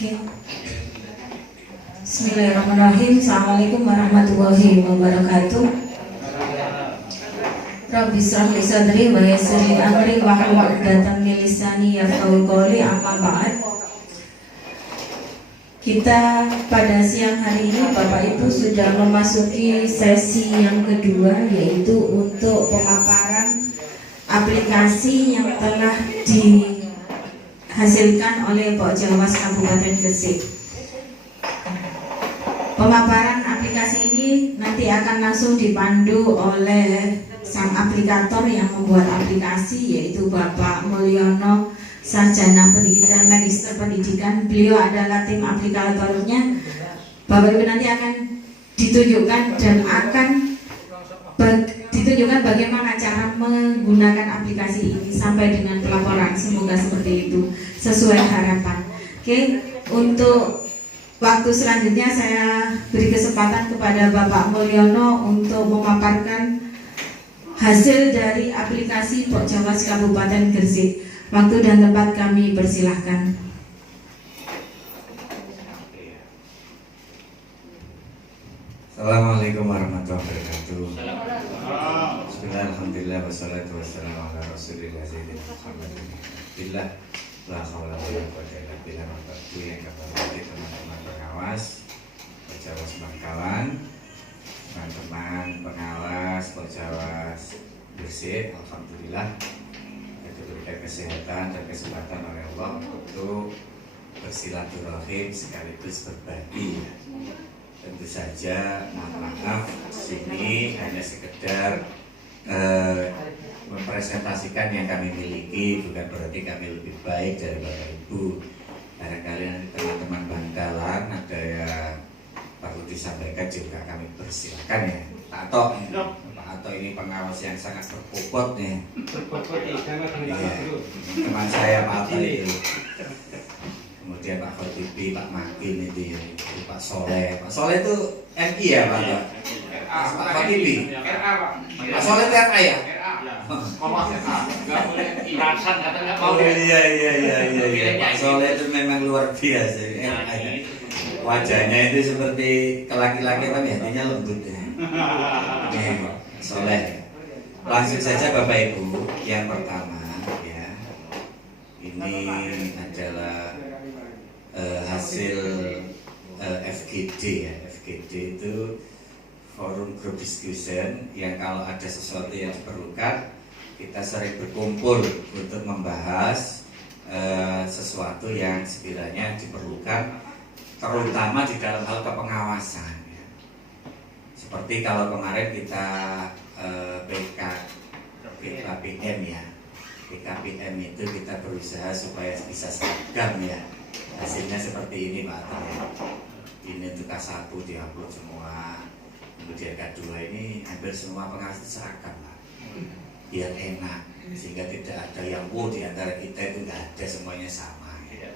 Oke. Bismillahirrahmanirrahim. Assalamualaikum warahmatullahi wabarakatuh. Rabbi shrah li sadri wa yassir li amri wahlul 'uqdatam min lisani yafqahu qawli, amma ba'd. Kita pada siang hari ini Bapak Ibu sudah memasuki sesi yang kedua, yaitu untuk pemaparan aplikasi yang telah dihasilkan oleh Pokjawas Kabupaten Gresik. Pemaparan aplikasi ini nanti akan langsung dipandu oleh sang aplikator yang membuat aplikasi, yaitu Bapak Mulyono, Sarjana Pendidikan, Magister Pendidikan. Beliau adalah tim aplikatornya. Bapak Ibu nanti akan ditunjukkan dan akan ditunjukkan bagaimana cara menggunakan aplikasi ini sampai dengan pelaporan. Semoga seperti itu sesuai harapan. Oke, untuk waktu selanjutnya saya beri kesempatan kepada Bapak Mulyono untuk memaparkan hasil dari aplikasi Pokjawas Kabupaten Gresik. Waktu dan tempat kami persilahkan. Assalamualaikum warahmatullahi wabarakatuh. Bismillahirrahmanirrahim. Wassalatu wassalamu ala rasulillah sayyidina Muhammadin. Billah la haula wala quwwata illa billah. Yang kami teman-teman pengawas Pokjawas Bangkalan, teman-teman pengawas Pokjawas Gresik, alhamdulillah diberikan kesehatan dan kesempatan oleh Allah untuk bersilaturahim sekaligus berbagi. Tentu saja mohon maaf, sini hanya sekedar mempresentasikan yang kami miliki, bukan berarti kami lebih baik dari Bapak Ibu. Barangkali nanti teman-teman Bangkalan ada yang perlu disampaikan juga kami persilakan ya. Pak Ato ini pengawas yang sangat berbobot nih. Iya, teman saya Pak Ato itu. Kemudian Pak Khotibi, Pak Makin itu, Pak Soleh. Pak Soleh itu MI ya Pak? Pak Khotibi. Pak Soleh itu RA ya? Oh iya. Pak Soleh itu memang luar biasa. Wajahnya itu seperti laki-laki tapi hatinya lembut ya. Nih, Soleh. Langsung saja Bapak Ibu, yang pertama ya, ini adalah hasil FGD ya. FGD itu Forum Group Discussion, yang kalau ada sesuatu yang diperlukan kita sering berkumpul untuk membahas sesuatu yang sekiranya diperlukan, terutama di dalam hal kepengawasan ya. Seperti kalau kemarin kita BKPM ya, BKPM itu kita berusaha supaya bisa seragam ya. Hasilnya seperti ini Pak Atta ya. Ini untuk K1 diupload semua, kemudian K2 ini hampir semua pengawas seragam Pak, biar enak, sehingga tidak ada yang di antara kita itu nggak ada, semuanya sama ya.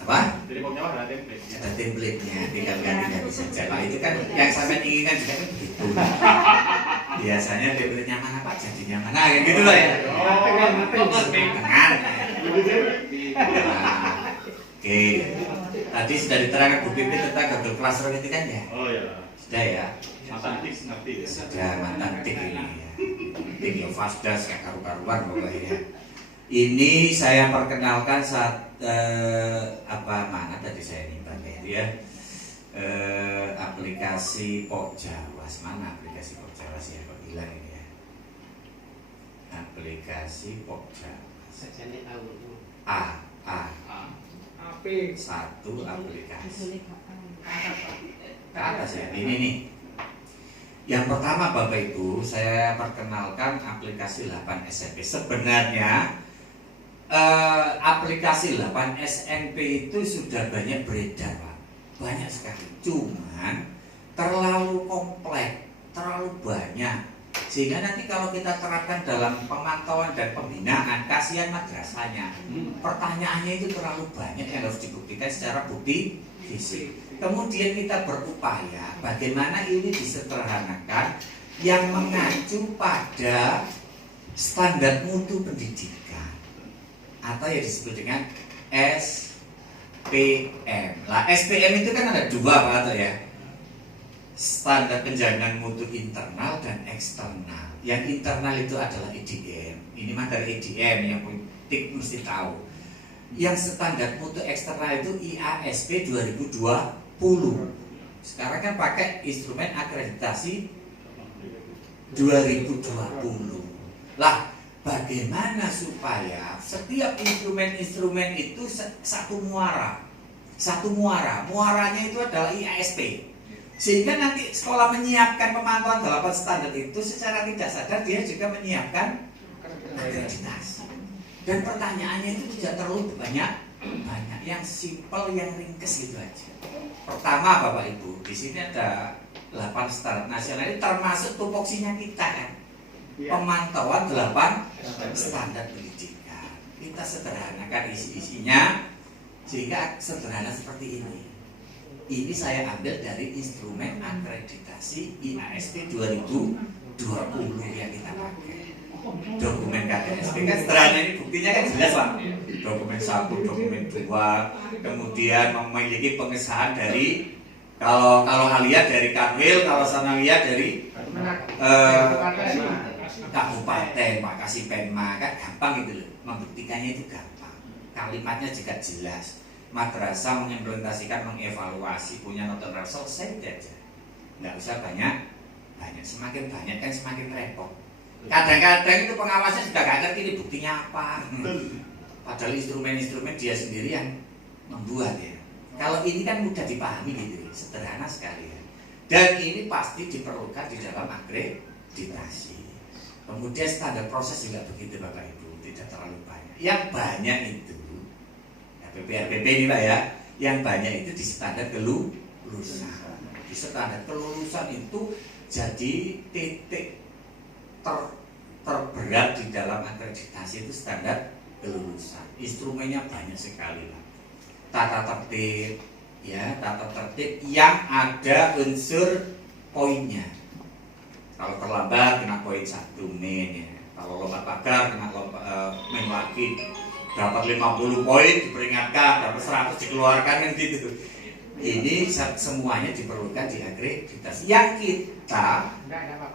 Apa? Ada template-nya, tinggal ganti saja Pak. Itu kan yang sampai inginkan juga kan begitu. Biasanya template-nya mana Pak, jadinya mana, kayak gitu lah ya. Tengah. Oke, tadi sudah diterangkan Bu Pipi tentang Google Classroom itu kan ya? Oh ya. Sudah ya? Mantan tik ngerti ya? Sudah mantan tik ini ya. Tik yang fasdas kayak karu-karuan pokoknya. Ini saya perkenalkan saat mana tadi saya nyimpan ya, aplikasi Pokjawas. Mana aplikasi Pokjawas ya, kok hilang ini ya? Aplikasi Pokjawas. Satu aplikasi ke atas ya. Ini nih. Yang pertama Bapak Ibu, saya perkenalkan aplikasi 8 SMP. Sebenarnya aplikasi 8 SMP itu sudah banyak beredar Pak, banyak sekali. Cuman terlalu kompleks, terlalu banyak, sehingga nanti kalau kita terapkan dalam pemantauan dan pembinaan, kasihan madrasahnya. Pertanyaannya itu terlalu banyak yang harus dibuktikan secara bukti fisik. Kemudian kita berupaya bagaimana ini disederhanakan yang mengacu pada standar mutu pendidikan, atau yang disebut dengan SPM. Lah SPM itu kan ada dua Pak Ato ya. Standar penjaminan mutu internal dan eksternal. Yang internal itu adalah EDM. Ini materi EDM yang politik mesti tahu. Yang standar mutu eksternal itu IASP 2020. Sekarang kan pakai instrumen akreditasi 2020. Lah, bagaimana supaya setiap instrumen-instrumen itu satu muara? Satu muara. Muaranya itu adalah IASP. Sehingga nanti sekolah menyiapkan pemantauan 8 standar itu secara tidak sadar dia juga menyiapkan akreditasi. Dan pertanyaannya itu tidak terlalu banyak, yang simpel, yang ringkes gitu aja. Pertama Bapak Ibu, di sini ada 8 standar nasional, ini termasuk tupoksinya kita kan. Pemantauan 8 standar pendidikan. Kita sederhanakan isi-isinya sehingga sederhana seperti ini. Ini saya ambil dari instrumen akreditasi IASP 2020 yang kita pakai. Dokumen KDSP kan sederhana, ini buktinya kan jelas Pak. Dokumen 1, dokumen 2, kemudian memiliki pengesahan dari kalau Alia dari Kanwil, kalau Sanawiyah dari Kabupaten, Pak Kasih Penma, kan gampang gitu loh. Membuktikannya itu gampang. Kalimatnya juga jelas. Madrasah mengimplementasikan, mengevaluasi, punya notulen selesai aja. Nggak usah banyak. Semakin banyak kan semakin repot. Kadang-kadang itu pengawasnya sudah gak ngerti ini buktinya apa. Padahal instrumen-instrumen dia sendiri yang membuat ya. Kalau ini kan mudah dipahami gitu, sederhana sekali ya. Dan ini pasti diperlukan di dalam akreditasi. Kemudian standar proses juga begitu Bapak Ibu, tidak terlalu banyak. Yang banyak itu PPRPP ini Pak ya, yang banyak itu di standar kelulusan. Di standar kelulusan itu jadi titik terberat di dalam akreditasi itu standar kelulusan. Instrumennya banyak sekali lah. Tata tertib, ya, tata tertib yang ada unsur poinnya. Kalau terlambat kena poin 1 min ya. Kalau lompat pagar kena min lagi. Dapat 50 poin diperingatkan, dapat 100 dikeluarkan kan gitu. Ini semuanya diperlukan di akreditasi yang kita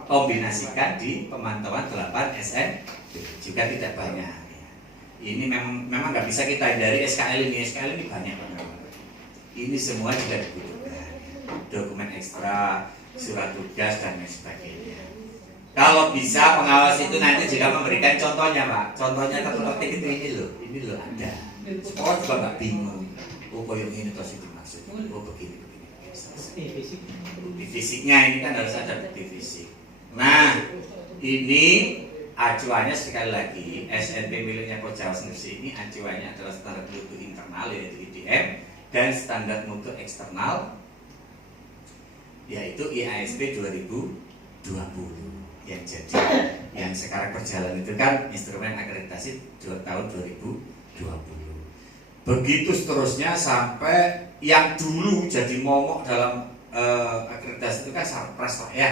kombinasikan di pemantauan 8 SN juga tidak banyak. Ini memang nggak bisa kita hindari SKL ini banyak banget. Ini semua juga dibutuhkan. Dokumen ekstra, surat tugas dan lain sebagainya. Kalau bisa pengawas itu nanti juga memberikan contohnya Pak. Contohnya terpetik itu ini loh ada. Sekolah juga nggak bingung. Oh yang ini terus itu maksudnya. Oh begini. Bukti fisiknya ini kan harus ada bukti fisik. Nah ini acuannya sekali lagi SNP miliknya Jawa Gresik ini acuannya adalah standar mutu internal yaitu IDM dan standar mutu eksternal yaitu IASP 2020 yang jadi yang sekarang berjalan itu kan instrumen akreditasi tahun 2020. Begitu seterusnya sampai yang dulu jadi momok dalam akreditasi itu kan sarpras lah ya.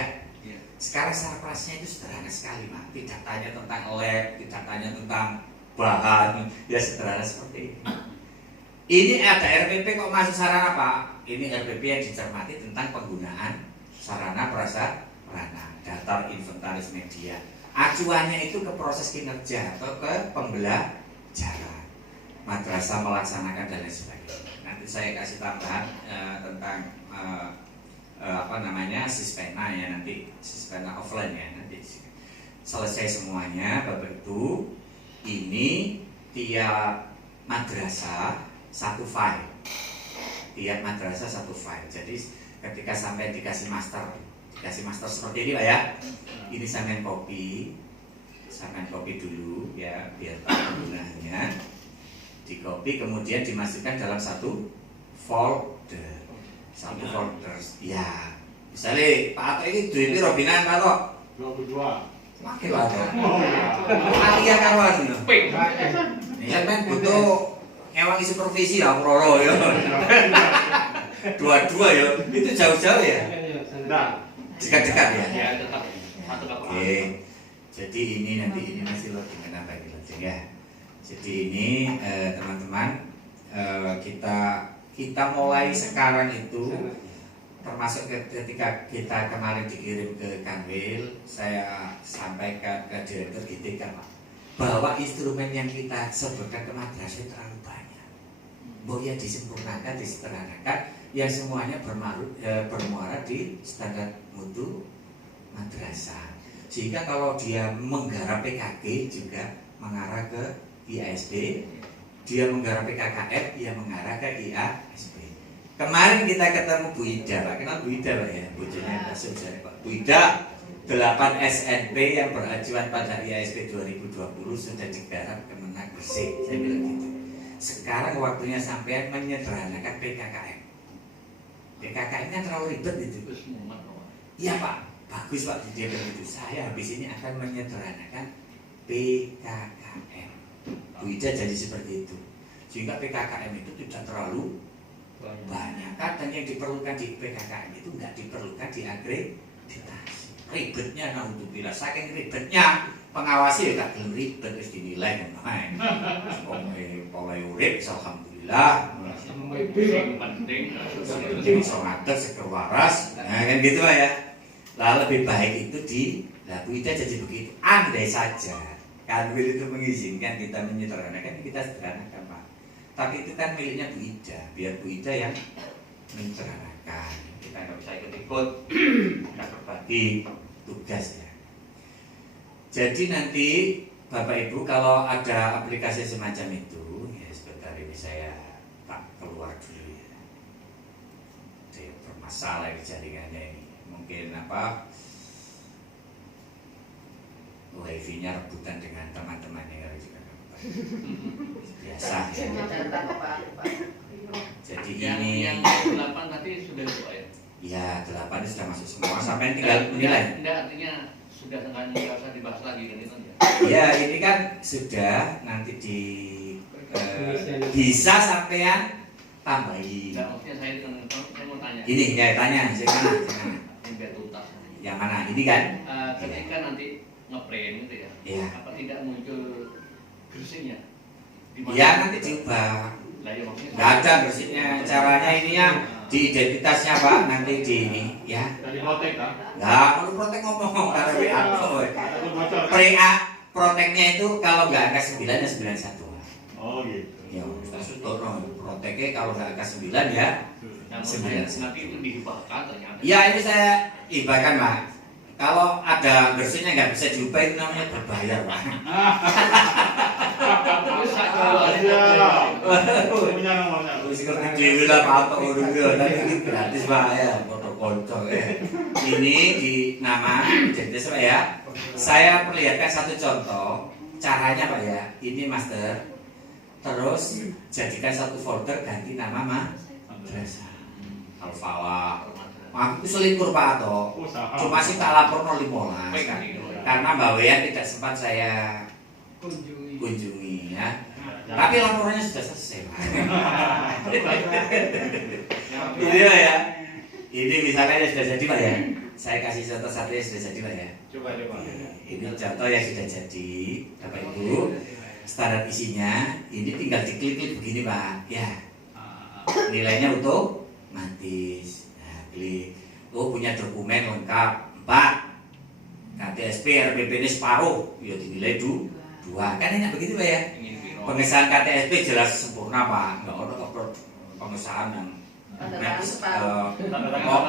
Sekarang sarprasnya itu sederhana sekali Pak. Tidak tanya tentang lab, tidak tanya tentang bahan, ya sederhana seperti ini. Ini ada RPP kok masuk sarana Pak. Ini RPP yang dicermati tentang penggunaan sarana prasarana, daftar inventaris media. Acuannya itu ke proses kinerja atau ke pembelajaran. Madrasah melaksanakan dan lain sebagainya. Nanti saya kasih tambahan tentang Sispena ya, nanti Sispena offline ya, nanti selesai semuanya Bapak Ibu. Ini tiap madrasah satu file. Tiap madrasah satu file. Jadi ketika sampai dikasih master seperti ini Pak ya. Ini sampai copy dulu ya biar tahu penggunaannya. Di copy kemudian dimasukkan dalam satu folder. Ya. Misalnya Pak Ato ini duit robinan Pak Ato 22. Makin Pak Ato. Alia karuan lho. Ya kan butuh ngewangi supervisi lah Roro ya. Dua-dua ya. Itu jauh-jauh ya. Nah, dekat-dekat ya. Ya, tetap. Oke. Jadi ini nanti ini masih loading kenapa ini loading ya. Jadi ini teman-teman kita mulai sekarang itu, termasuk ketika kita kemarin dikirim ke Kanwil, saya sampaikan ke Direktur GTK Pak, bahwa instrumen yang kita sebutkan ke madrasah terlalu banyak. Bahwa disempurnakan, disederhanakan, yang semuanya bermuara di standar mutu madrasah. Sehingga kalau dia menggarap PKG juga mengarah ke IASB, dia menggarap PKKM, dia mengarah ke IASB. Kemarin kita ketemu Bu Ida, Pak. Kenal Bu Ida, Pak ya? Bujanya Pak Sumsari, Pak. Bu Ida, 8 SNP yang berajuan pada IASB 2020 sudah digarap Kemenag Gresik. Saya bilang gitu. Sekarang waktunya sampean menyederhanakan PKKM. PKKM kan terlalu ribet itu. Iya Pak, bagus Pak, dia bilang gitu. Saya habis ini akan menyederhanakan PKKM. Bu Ida jadi seperti itu. Sehingga PKKM itu tidak terlalu banyak. Kadang yang diperlukan di PKKM itu nggak diperlukan di akreditasi. Ribetnya, nah untuk bila saking ribetnya pengawasi ya tak belum ribet terus dinilai kan main. Pokoknya urip, alhamdulillah. Jadi songater seger waras, nah kan gitu Pak ya. Lah lebih baik itu Bu Ida jadi begitu. Andai saja Kanwil itu mengizinkan kita menyederhanakan, kita sederhanakan Pak. Tapi itu kan miliknya Bu Ida, biar Bu Ida yang menyederhanakan. Kita nggak bisa ikut-ikut, kita berbagi tugas ya. Jadi nanti Bapak Ibu kalau ada aplikasi semacam itu, ya sebentar ini saya tak keluar dulu ya. Saya bermasalah di jaringannya ini. Mungkin wifi-nya rebutan dengan teman-temannya kali juga. Biasa ya. Jadi yang 8 tadi sudah Pak ya? Ya 8 ini sudah masuk semua. Sampai tinggal menilai. Tidak, artinya sudah nggak usah dibahas lagi kan itu ya? Ya ini kan sudah nanti bisa sampean tambahin. Enggak, maksudnya saya mau tanya. Ini ya tanya, jangan. Yang biar tuntas. Yang mana? Ini kan? Ketika nanti ngeprint gitu ya. Iya. Apa tidak muncul Gresiknya? Ya nanti diubah. Lah ya maksudnya. Nggak ada Gresiknya. Caranya ini ya di identitasnya Pak, nanti di ini ya. Dari protek kan? Nggak perlu protek ngomong karena WA pre-A proteknya itu kalau nggak angka 9 ya 91. Oh gitu. Ya, maksud proteknya kalau nggak angka 9 ya. Nanti itu dihibahkan ternyata. Ya ini saya hibahkan Pak. Kalau ada Gresiknya nggak bisa diubah itu namanya berbayar Pak. Punya nomornya. Seperti dewi lah Pak Tok Urungga, tapi ini gratis Pak ya, foto-foto ya. Ini di nama identitas Pak ya. Saya perlihatkan satu contoh caranya Pak ya. Ini master. Terus jadikan satu folder ganti nama madrasah. Al-Falah. Aku selingkuh Pak Ato. Cuma sih tak lapor 015 kan. Karena Mbak Wea tidak sempat saya kunjungi ya. Tapi laporannya sudah selesai Pak. Ini Pak ya. Ini misalnya sudah jadi Pak ya. Saya kasih contoh satu yang sudah jadi Pak ya. Coba. Ini contoh yang sudah jadi Bapak Ibu. Standar isinya ini tinggal diklik-klik begini Pak. Ya. Nilainya otomatis. Klik. Oh punya dokumen lengkap 4 KTSP RPP ini separuh ya dinilai 2 kan enak begitu Pak ya. Pengesahan KTSP jelas sempurna Pak, nggak ada pengesahan yang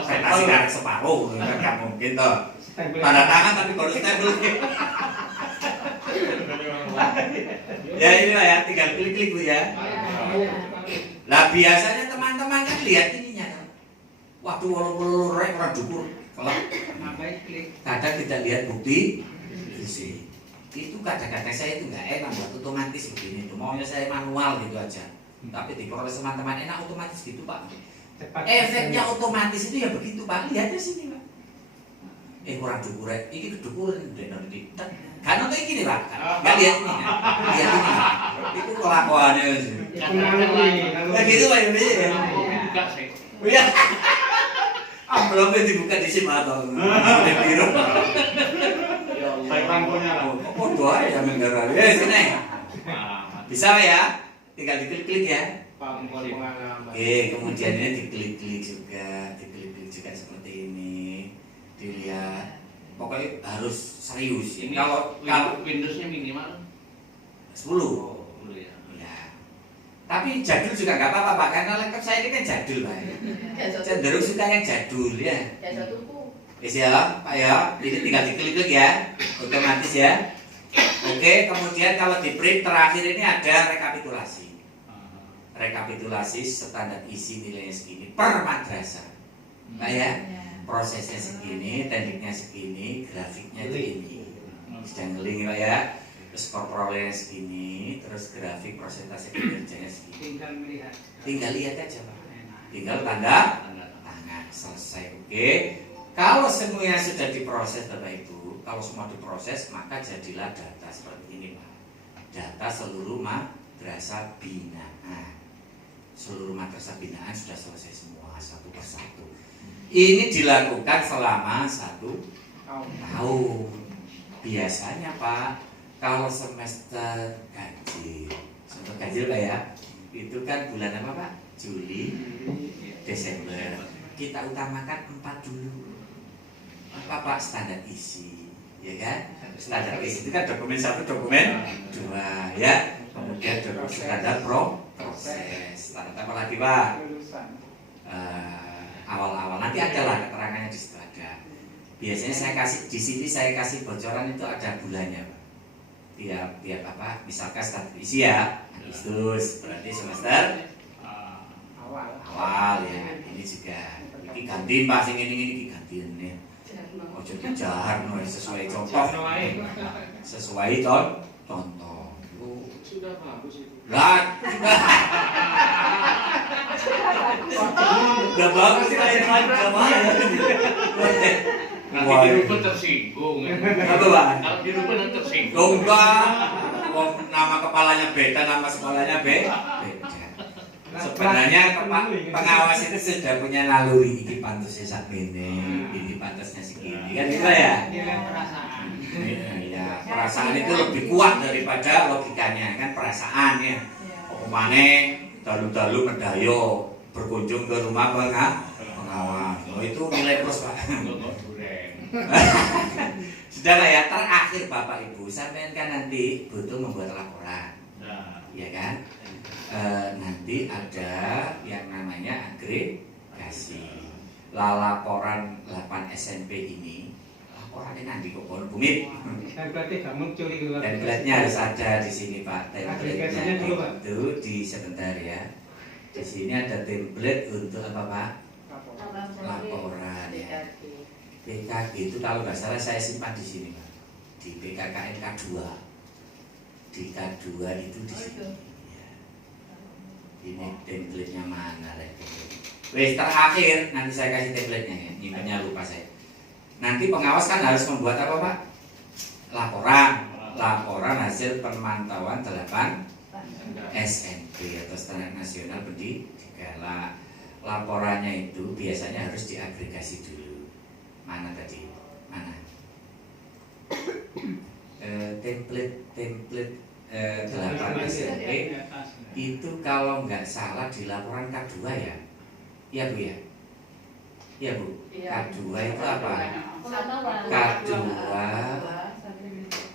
prestasi karek separuh kan mungkin toh tanda tangan tapi baru stempel. Ya ini Pak ya, tinggal klik-klik Bu ya. Lah biasanya teman-teman kan lihat ininya. Waduh, walau orang dukur, kalau kadang tidak lihat bukti, itu kadang-kadang saya itu nggak enak buat otomatis begini. Itu maunya saya manual gitu aja. Tapi diperoleh teman-teman enak otomatis gitu Pak. Efeknya otomatis itu ya begitu Pak. Lihat di sini Pak. Kurang dukur, ini kedukuran nanti. Kan untuk ini Pak, nggak lihat ini, lihat ini. Itu kelakuannya sih. Begitu Pak ya. Iya. Amplopnya dibuka di sini atau di biru. Saya rangkunya lah. Oh doa ya menggara. Sini. Bisa ya? Tinggal diklik-klik ya. pengalaman. Kemudian ini diklik-klik juga seperti ini, dilihat. Pokoknya harus serius. Ini Kalau Windowsnya minimal 10. dulu ya. Ya. Tapi jadul juga nggak apa-apa Pak, karena laptop saya ini kan jadul Pak. Cenderung suka yang jadul ya. Ya Pak ya, ini tinggal diklik-klik ya, otomatis ya. Oke, kemudian kalau di print terakhir ini ada rekapitulasi. Rekapitulasi standar isi nilainya segini per madrasah. Pak ya, prosesnya segini, tekniknya segini, grafiknya itu ini. Sedang ngeling Pak ya. Terus korporalnya segini, terus grafik persentase kinerjanya segini. Tinggal lihat aja Pak. Tinggal tanda tangan, selesai. Oke. Kalau semuanya sudah diproses Bapak Ibu, kalau semua diproses maka jadilah data seperti ini Pak. Data seluruh madrasah binaan. Seluruh madrasah binaan sudah selesai semua satu persatu. Ini dilakukan selama 1 tahun. Biasanya Pak, kalau semester ganjil Pak ya, itu kan bulan apa Pak? Juli, Desember. Kita utamakan 4 dulu. Apa Pak? Standar isi, ya kan? Standar isi itu kan dokumen 1, dokumen 2, ya. Kemudian dokumen standar proses. Standar apa lagi Pak? Awal-awal nanti ada lah keterangannya di situ ada. Biasanya saya kasih di sini, saya kasih bocoran itu ada bulannya Pak. Tiap apa? Misalkan standar isi ya, Agustus, berarti semester awal ya. Ini juga ini gantiin Pak, sing ini gantiin ya. Ojo dijar sesuai contoh. Sesuai contoh. Sudah bagus itu. Lah. Udah bagus sih lain mahal. Nanti di rumah tersinggung. Apa Pak? Kalau di rumah nanti tersinggung. Enggak. Nama kepalanya beda, nama sekolahnya beda. Sebenarnya pengawas itu sudah punya naluri, ini pantasnya sakmene, ini pantasnya segini, kan gitu ya? Iya, perasaan itu lebih kuat daripada logikanya, kan perasaan ya. Opemane dalu-dalu medayo berkunjung ke rumah pengawas, itu nilai plus Pak. Sudah lah ya, terakhir Bapak Ibu, sampean kan nanti butuh membuat laporan, ya kan? Nanti ada yang namanya agregasi. Laporan 8 SMP ini, laporannya nanti kok Bumit. Template gak muncul itu. Template-nya harus ada di sini Pak. Template-nya itu di sebentar ya. Di sini ada template untuk apa Pak? Laporan ya. PKG itu kalau nggak salah saya simpan di sini Pak. Di PKKN K2. Di K2 itu di sini. Ini template-nya mana lagi? Wes terakhir nanti saya kasih template-nya ya. Nyimpennya lupa saya. Nanti pengawas kan harus membuat apa Pak? Laporan hasil pemantauan 8 SMP atau Standar Nasional Pendidikan. Laporannya itu biasanya harus diagregasi dulu. Mana tadi? Mana? Template 8 SMP itu kalau nggak salah di laporan K2 ya? Iya Bu ya? Iya Bu? K2 itu apa? K2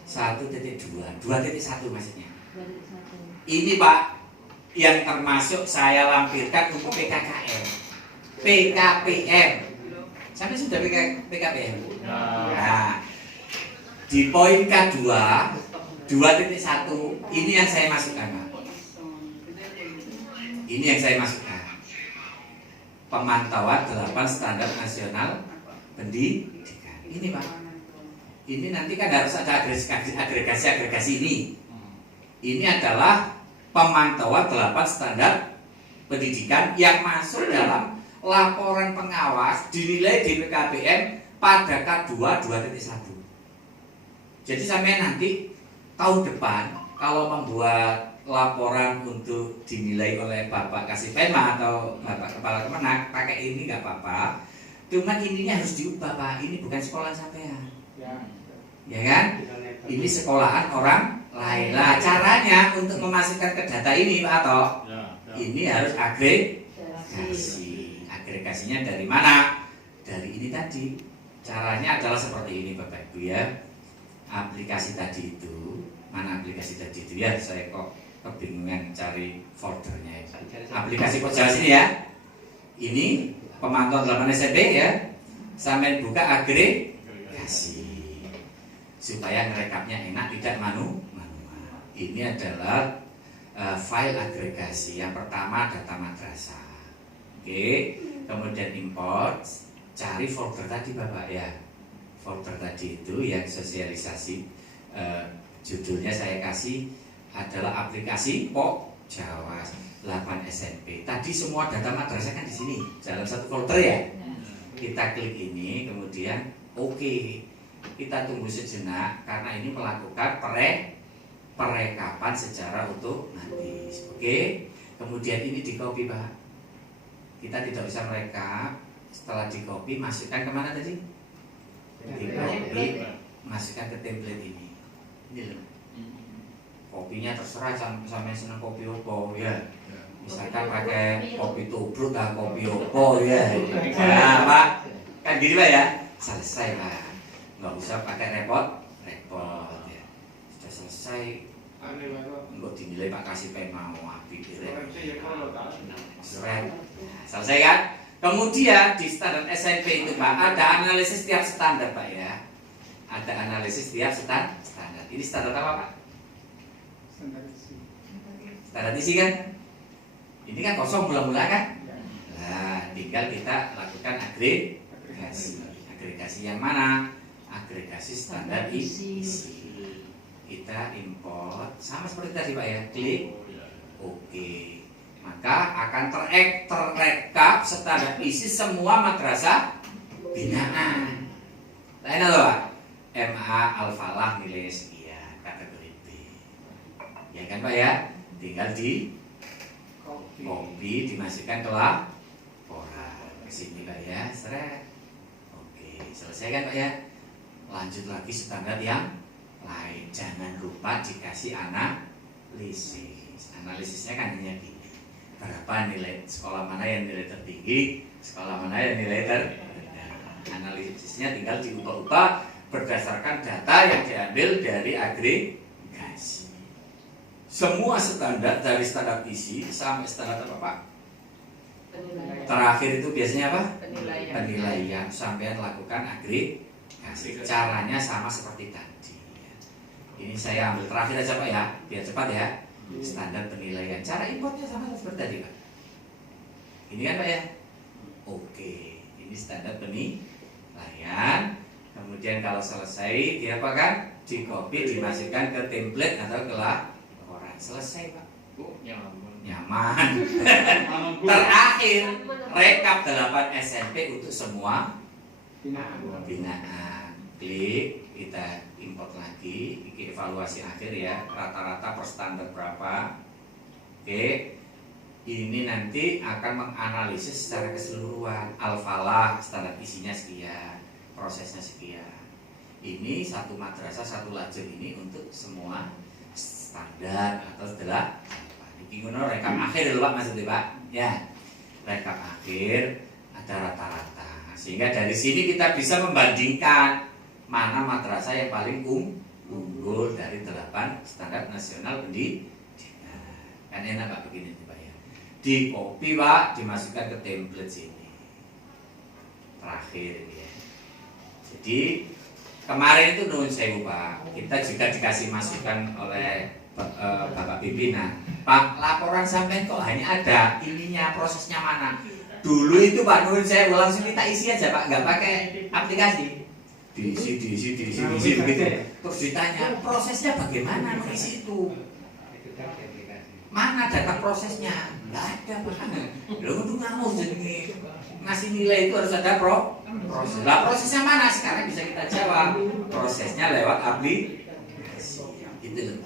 1.2 2.1 maksudnya. Ini Pak yang termasuk saya lampirkan untuk PKKM, PKPM. Sampai sudah PKPM. Nah, di poin K2 2.1 ini yang saya masukkan Pak. Ini yang saya masukkan. Pemantauan 8 Standar Nasional Pendidikan. Ini Pak. Ini nanti kan harus ada agregasi ini. Ini adalah pemantauan 8 standar pendidikan yang masuk dalam laporan pengawas dinilai di PKPM pada K2 2.1. Jadi sampai nanti tahun depan kalau membuat laporan untuk dinilai oleh Bapak Kasipema atau Bapak Kepala Kemenak pakai ini nggak apa-apa. Cuman ininya harus diubah Pak. Ini bukan sekolah sampean. ya kan? Ini sekolahan orang lain. Nah, caranya untuk memasukkan ke data ini Pak Ato, ini harus agregasi. Agregasinya dari mana? Dari ini tadi. Caranya adalah seperti ini Bapak Ibu ya. Aplikasi tadi itu, mana aplikasi tadi itu ya? Saya kok kebingungan cari foldernya. Aplikasi kok jelas ini ya. Ini pemantauan 8 SMP ya. Sampai buka agregasi supaya ngerekapnya enak, tidak manual. Ini adalah file agregasi. Yang pertama data madrasah. Oke, kemudian import, cari folder tadi Bapak ya. Folder tadi itu yang sosialisasi, judulnya saya kasih adalah aplikasi Pok Jawa 8 SMP. Tadi semua data madrasah kan di sini dalam satu folder ya. Kita klik ini, kemudian oke. Kita tunggu sejenak karena ini melakukan perekapan secara otomatis. Oke. Kemudian ini di copy Pak. Kita tidak bisa merekap. Setelah di copy, masukkan kemana tadi? Di copy, masukkan ke template ini. Ini loh. Kopinya terserah sampai senang kopi opo ya. Misalkan pakai kopi tubruk atau kopi opo ya. Nah Pak, kan gini Pak ya. Selesai Pak. Nggak usah pakai repot ya. Sudah selesai. Nggak dinilai Pak kasih pen mau api selesai kan? Kemudian di standar SMP itu Pak ada analisis tiap standar Pak ya. Ada analisis tiap standar. Ini standar apa Pak? Standar isi kan? Ini kan kosong mula-mula kan? Nah, tinggal kita lakukan agregasi. Agregasi yang mana? Agregasi standar isi. Kita import sama seperti tadi Pak ya. Klik oke. Maka akan terekap standar isi semua madrasah binaan. Lain loh Pak. MA Al-Falah nilai sekian, kategori B. Ya kan Pak ya? Tinggal di copy, dimasukkan ke laporan. Ke sini Pak ya, seret. Oke, selesai kan Pak ya? Lanjut lagi standar yang lain. Jangan lupa dikasih analisis. Analisisnya kan hanya gini. Berapa nilai sekolah mana yang nilai tertinggi, sekolah mana yang nilai terendah. Analisisnya tinggal diubah-ubah berdasarkan data yang diambil dari agregasi. Semua standar dari standar isi sampai standar apa Pak? Terakhir itu biasanya apa? Penilaian. Sampai lakukan agregasi. Caranya sama seperti tadi. Ini saya ambil terakhir aja Pak ya, biar cepat ya. Standar penilaian. Cara importnya sama seperti tadi Pak. Ini kan Pak ya. Oke, ini standar penilaian. Kemudian kalau selesai dia apa kan? Di copy, dimasukkan ke template atau ke laporan. Selesai Pak. Nyaman. Terakhir rekap 8 SMP untuk semua binaan. Klik, kita import lagi. Ini evaluasi akhir ya. Rata-rata per standar berapa? Oke. Ini nanti akan menganalisis secara keseluruhan. Al-Falah standar isinya sekian, prosesnya sekian. Ini satu madrasah, satu lajur ini untuk semua standar atau setelah ini rekap akhir dulu Pak maksudnya Pak ya. Rekap akhir ada rata-rata. Sehingga dari sini kita bisa membandingkan mana madrasah yang paling unggul dari 8 standar nasional pendidikan. Kan enak Pak begini Pak ya. Di copy Pak, dimasukkan ke template sini. Terakhir ya. Jadi kemarin itu nuhun sewu Pak, kita juga dikasih masukan oleh Bapak pimpinan. Pak, laporan sampai kok hanya ada ininya, prosesnya mana? Dulu itu Pak nuhun sewu langsung kita isi aja Pak, nggak pakai aplikasi. Diisi begitu. Terus ditanya prosesnya bagaimana mengisi itu? Mana data prosesnya? Nggak ada Pak. Lalu itu ngamuk jadi ngasih nilai itu harus ada proses. Lah prosesnya mana? Sekarang bisa kita jawab. Prosesnya lewat aplikasi. Gitu loh.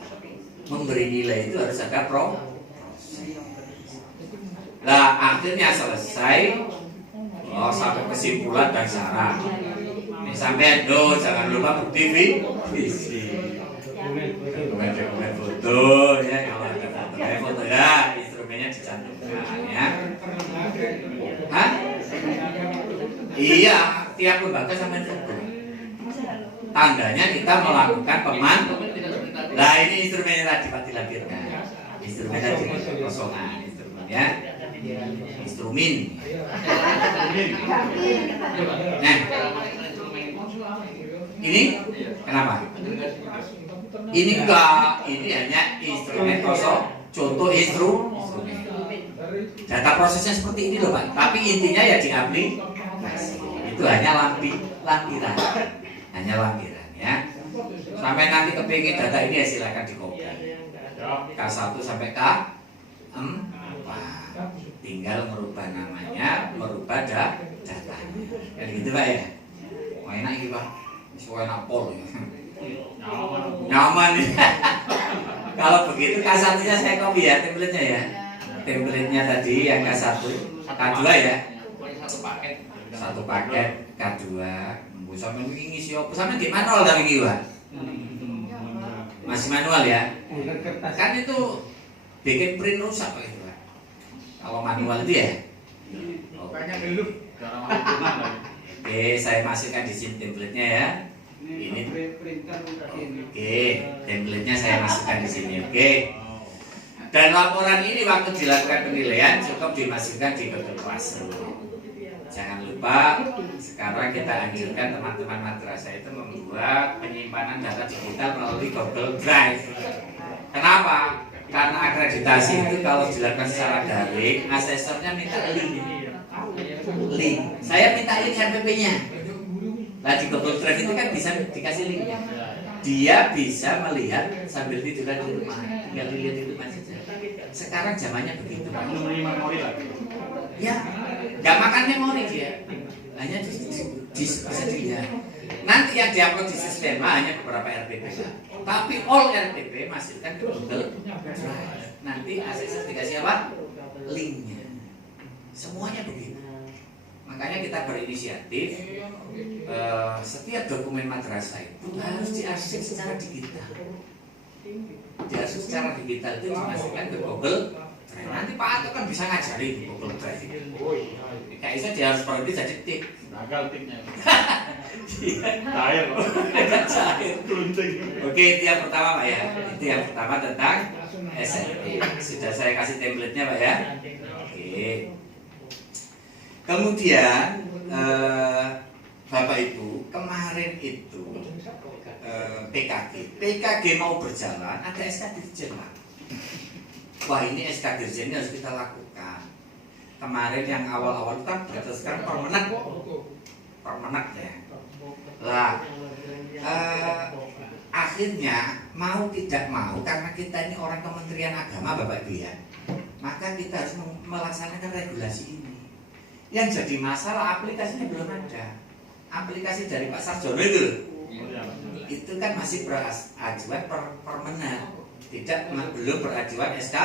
Memberi nilai itu harus ada proses. Lah akhirnya selesai. Oh, sampai kesimpulan dan syarat. Ini Sampai jangan lupa bukti visi. Dokumen foto ya, kalau ada foto ya, instrumennya dicantumkan ya. Hah? Iya, tiap lembaga sampai foto. Tandanya kita melakukan Nah ini instrumennya tadi Pak dilampirkan. Instrumen tadi kosongan instrumen ya. Instrumen. Nah, ini kenapa? Ini enggak, ini hanya instrumen kosong. Contoh instrumen. Data prosesnya seperti ini loh Pak. Tapi intinya ya di aplikasi. Itu hanya lampiran. Hanya lampiran ya. Sampai nanti kepingin data ini ya silakan dikopi. K1 sampai K4. Tinggal merubah namanya, merubah datanya. Kayak gitu Pak ya. Wah enak ini Pak. Sesuai enak pol ya. Nyaman ya. Kalau begitu K1-nya saya copy ya template-nya ya. Template-nya tadi yang K1, K2 ya. Satu paket K2. Sampai ngisi apa? Sampai di manual dah iki, Pak. Masih manual ya. Kan itu bikin print rusak Pak itu, Pak. Kalau manual itu ya. Oke, saya masukkan di sini template-nya ya. Ini. Oke, template-nya saya masukkan di sini. Oke. Dan laporan ini waktu dilakukan penilaian cukup dimasukkan di Google Classroom. Jangan lupa sekarang kita anjurkan teman-teman madrasah itu membuat penyimpanan data digital melalui Google Drive. Kenapa? Karena akreditasi itu kalau dilakukan secara daring, asesornya minta link. Saya minta link RPP-nya. Nah di Google Drive itu kan bisa dikasih linknya. Dia bisa melihat sambil tiduran di rumah, tinggal dilihat di rumah saja. Sekarang zamannya begitu. Ya, nggak makan memori dia, hanya bisa dilihat. Nanti yang diupload di sistema hanya beberapa RPP, tapi all RPP masukkan ke Google Drive. Nanti akses dikasih apa? Linknya. Semuanya begitu. Makanya kita berinisiatif setiap dokumen madrasah itu harus diakses secara digital. Diakses secara digital itu dimasukkan ke Google. Nanti Pak Ato kan bisa ngajari Google Drive. Kayak itu dia harus berhenti jadi tik. Gagal tiknya. Cair. Oke, itu yang pertama Pak ya. Itu yang pertama tentang SMP. Sudah saya kasih template-nya Pak ya. Oke. Kemudian Bapak Ibu kemarin itu PKG mau berjalan ada SK Dirjen Pak. Wah ini SK Dirjen ini harus kita lakukan. Kemarin yang awal-awal kan berdasarkan permenak ya. Lah akhirnya mau tidak mau karena kita ini orang Kementerian Agama Bapak Ibu ya, maka kita harus melaksanakan regulasi ini. Yang jadi masalah aplikasinya belum ada. Aplikasi dari Pak Sarjono itu kan masih berajuan permenak, belum berajuan SK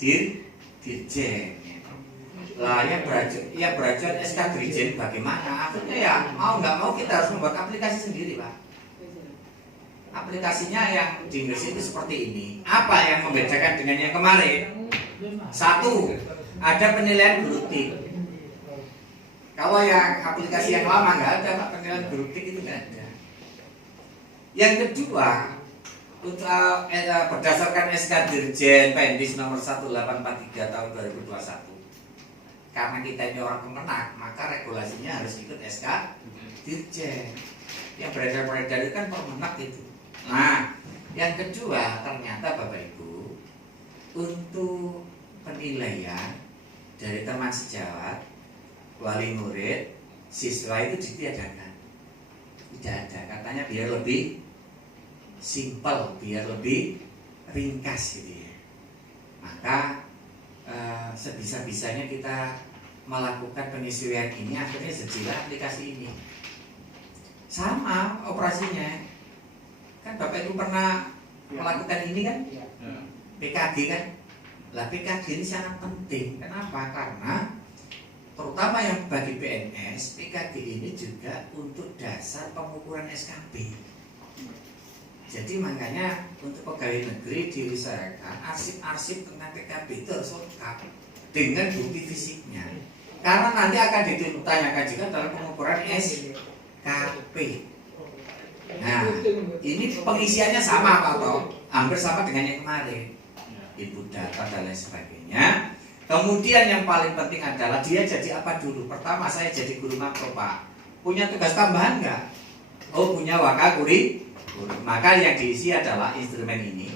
Dirjen. Lah yang berajuan SK Dirjen bagaimana? Akhirnya ya mau nggak mau kita harus membuat aplikasi sendiri Pak. Aplikasinya yang di Inggris itu seperti ini. Apa yang membedakan dengan yang kemarin? Satu, ada penilaian guru tik. Kalau yang aplikasi yang lama nggak ada Pak, penilaian guru tik itu nggak ada. Yang kedua, berdasarkan SK Dirjen Pendis nomor 1843 tahun 2021. Karena kita ini orang Kemenak, maka regulasinya harus ikut SK Dirjen. Yang beredar-beredar itu kan Permenak itu. Nah, yang kedua ternyata Bapak Ibu untuk penilaian dari teman sejawat, wali murid, siswa itu ditiadakan. Tidak ada, katanya biar lebih simpel, biar lebih ringkas gitu ya. Maka sebisa-bisanya kita melakukan penyesuaian ini, akhirnya jadilah aplikasi ini. Sama operasinya. Kan Bapak Ibu pernah melakukan ini kan? PKG kan? Lah PKG ini sangat penting. Kenapa? Karena terutama yang bagi PNS, PKG ini juga untuk dasar pengukuran SKP. Jadi makanya untuk pegawai negeri diusahakan arsip-arsip tentang PKB itu harus lengkap dengan bukti fisiknya. Karena nanti akan ditanyakan juga dalam pengukuran SKP. Nah, ini pengisiannya sama Pak Toh, hampir sama dengan yang kemarin. Input data dan lain sebagainya. Kemudian yang paling penting adalah dia jadi apa dulu? Pertama saya jadi guru makro Pak. Punya tugas tambahan nggak? Oh punya wakakuri. Maka yang diisi adalah instrumen ini,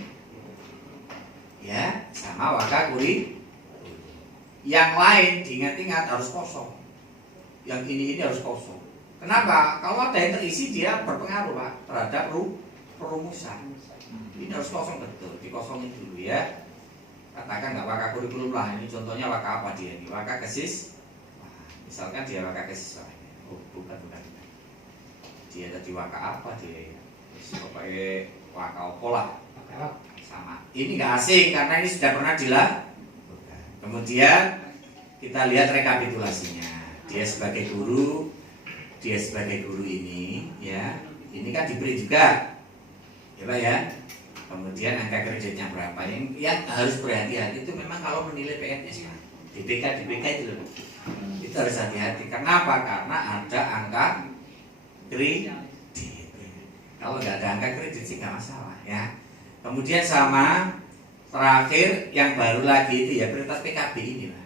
ya, sama wakakuri. Yang lain diingat-ingat harus kosong. Yang ini harus kosong. Kenapa? Kalau ada yang terisi dia berpengaruh Pak terhadap perumusan. Ini harus kosong betul, dikosongin dulu ya. Katakan nggak waka kurikulum lah, ini contohnya waka apa dia ini? Waka kesis. Misalkan dia waka kesis, oh bukan. Dia tadi waka apa dia? Pokoknya waka opo lah. Sama. Ini nggak asing karena ini sudah pernah dilakukan. Kemudian kita lihat rekapitulasinya. Dia sebagai guru ini, ya. Ini kan diberi juga, ya Pak ya. Kemudian angka kreditnya berapa? Yang harus berhati-hati itu memang kalau menilai PNS Pak. DPK itu loh. Itu harus hati-hati. Kenapa? Karena ada angka kredit. Kalau nggak ada angka kredit sih nggak masalah ya. Kemudian sama terakhir yang baru lagi itu ya prioritas PKB ini Pak.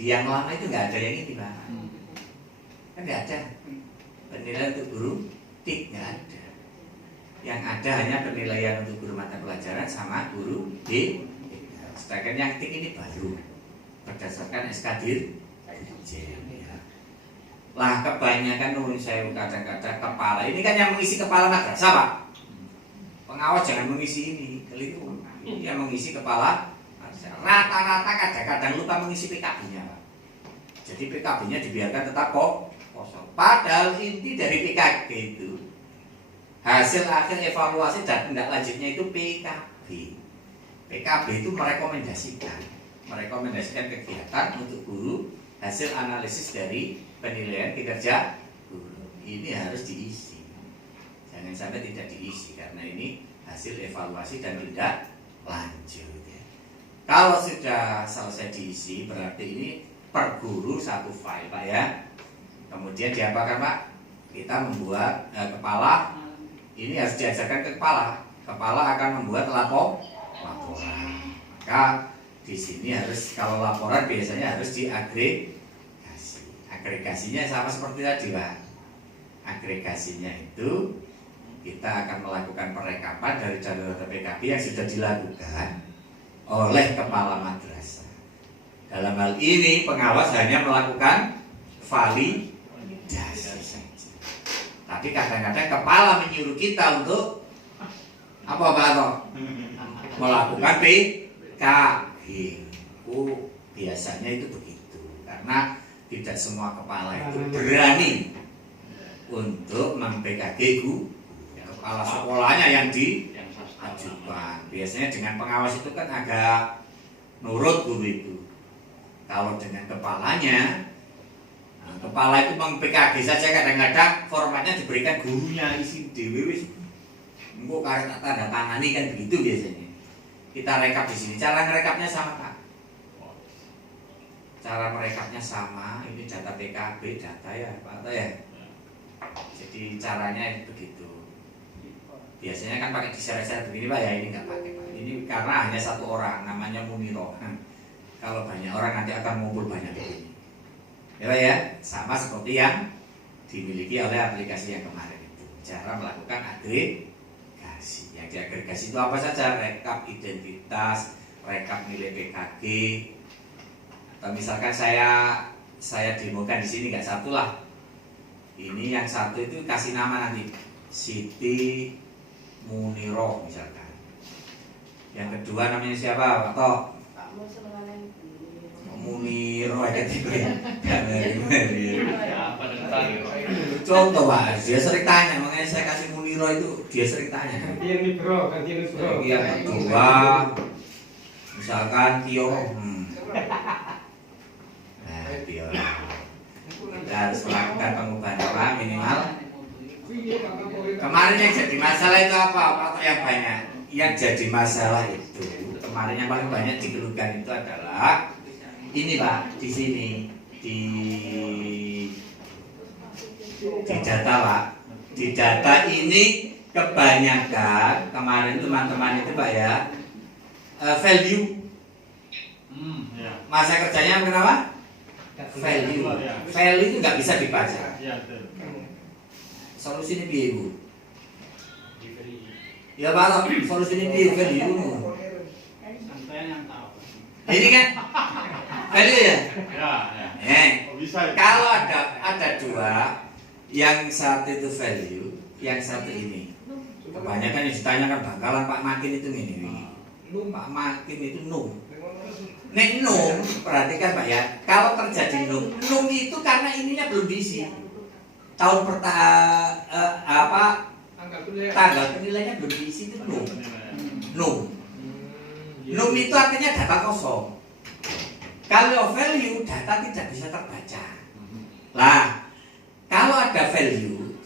Di yang lama itu nggak ada yang ini Pak. Kan nggak ada penilaian untuk guru TIK, nggak ada. Yang ada hanya penilaian untuk guru mata pelajaran sama guru D. Sedangkan yang TIK ini baru berdasarkan SKD. Lah kebanyakan nulis saya kadang-kadang kepala ini kan yang mengisi kepala madrasah Pak. Pengawas jangan mengisi ini, keliru. Yang mengisi kepala madrasah. Rata-rata kadang-kadang lupa mengisi PKB-nya Pak. Jadi PKB-nya dibiarkan tetap kosong. Padahal inti dari PKB itu hasil akhir evaluasi dan tindak lanjutnya itu PKB. PKB itu merekomendasikan kegiatan untuk guru, hasil analisis dari penilaian kinerja guru. Ini harus diisi. Jangan sampai tidak diisi karena ini hasil evaluasi dan tindak lanjut. Ya. Kalau sudah selesai diisi berarti ini per guru satu file Pak ya. Kemudian diapakan Pak? Kita membuat kepala. Ini harus diajarkan ke kepala. Kepala akan membuat laporan. Maka di sini harus kalau laporan biasanya harus diagregasi. Agregasinya sama seperti tadi Pak. Agregasinya itu kita akan melakukan perekapan dari data PKB yang sudah dilakukan oleh kepala madrasah. Dalam hal ini pengawas hanya melakukan validasi saja. Tapi kadang-kadang kepala menyuruh kita untuk apa Pak Ato? Melakukan PKG. Biasanya itu begitu. Karena tidak semua kepala itu berani untuk mem-PKG kepala sekolahnya yang diajukan. Biasanya dengan pengawas itu kan agak nurut guru itu. Kalau dengan kepalanya, kepala itu mem-PKG saja kadang-kadang formatnya diberikan gurunya isi DWW. Engko karek tanda tangani kan begitu biasanya. Kita rekap di sini. Cara ngerekapnya sama Pak. Cara merekapnya sama. Ini data PKB, data ya Pak ya. Jadi caranya begitu. Biasanya kan pakai diseret-seret begini Pak ya. Ini nggak pakai Pak. Ini karena hanya satu orang namanya Muniro. Kalau banyak orang nanti akan ngumpul banyak ini. Ya Pak ya, sama seperti yang dimiliki oleh aplikasi yang kemarin itu. Cara melakukan agregasi. Yang diagregasi itu apa saja? Rekap identitas, rekap nilai PKG. Atau misalkan saya demokan di sini nggak satu lah. Ini yang satu itu kasih nama nanti Siti Muniro misalkan. Yang kedua namanya siapa? Atau Muniro aja tipe. Contoh Pak, dia sering tanya, makanya saya kasih Muniro itu dia sering tanya. Gantian bro. Yang kedua, misalkan Tio. Nah, Piono. Kita harus melakukan pengubahan apa minimal. Kemarin yang jadi masalah itu apa? Faktor yang banyak. Yang jadi masalah itu kemarin yang paling banyak dikeluhkan itu adalah ini Pak, di sini di data Pak, di data ini kebanyakan kemarin teman-teman itu Pak ya value Ya. masa kerjanya kenapa? Value itu nggak bisa dibaca. Iya, betul. Solusi ini piye Bu? Ya Pak, solusi ini piye value? Sampai yang tahu. Ini kan value ya? Ya, ya. Oh, bisa. Ya? Kalau ada dua, yang satu itu value, yang satu ini. Kebanyakan yang ditanyakan bakalan Pak Makin itu ini. Pak Makin itu num. Nek num, perhatikan Pak ya. Kalau terjadi num itu karena ininya belum diisi. Tahun tanggal penilaiannya belum diisi itu num. Num itu artinya data kosong. Kalau value data tidak bisa terbaca. Lah, kalau ada value,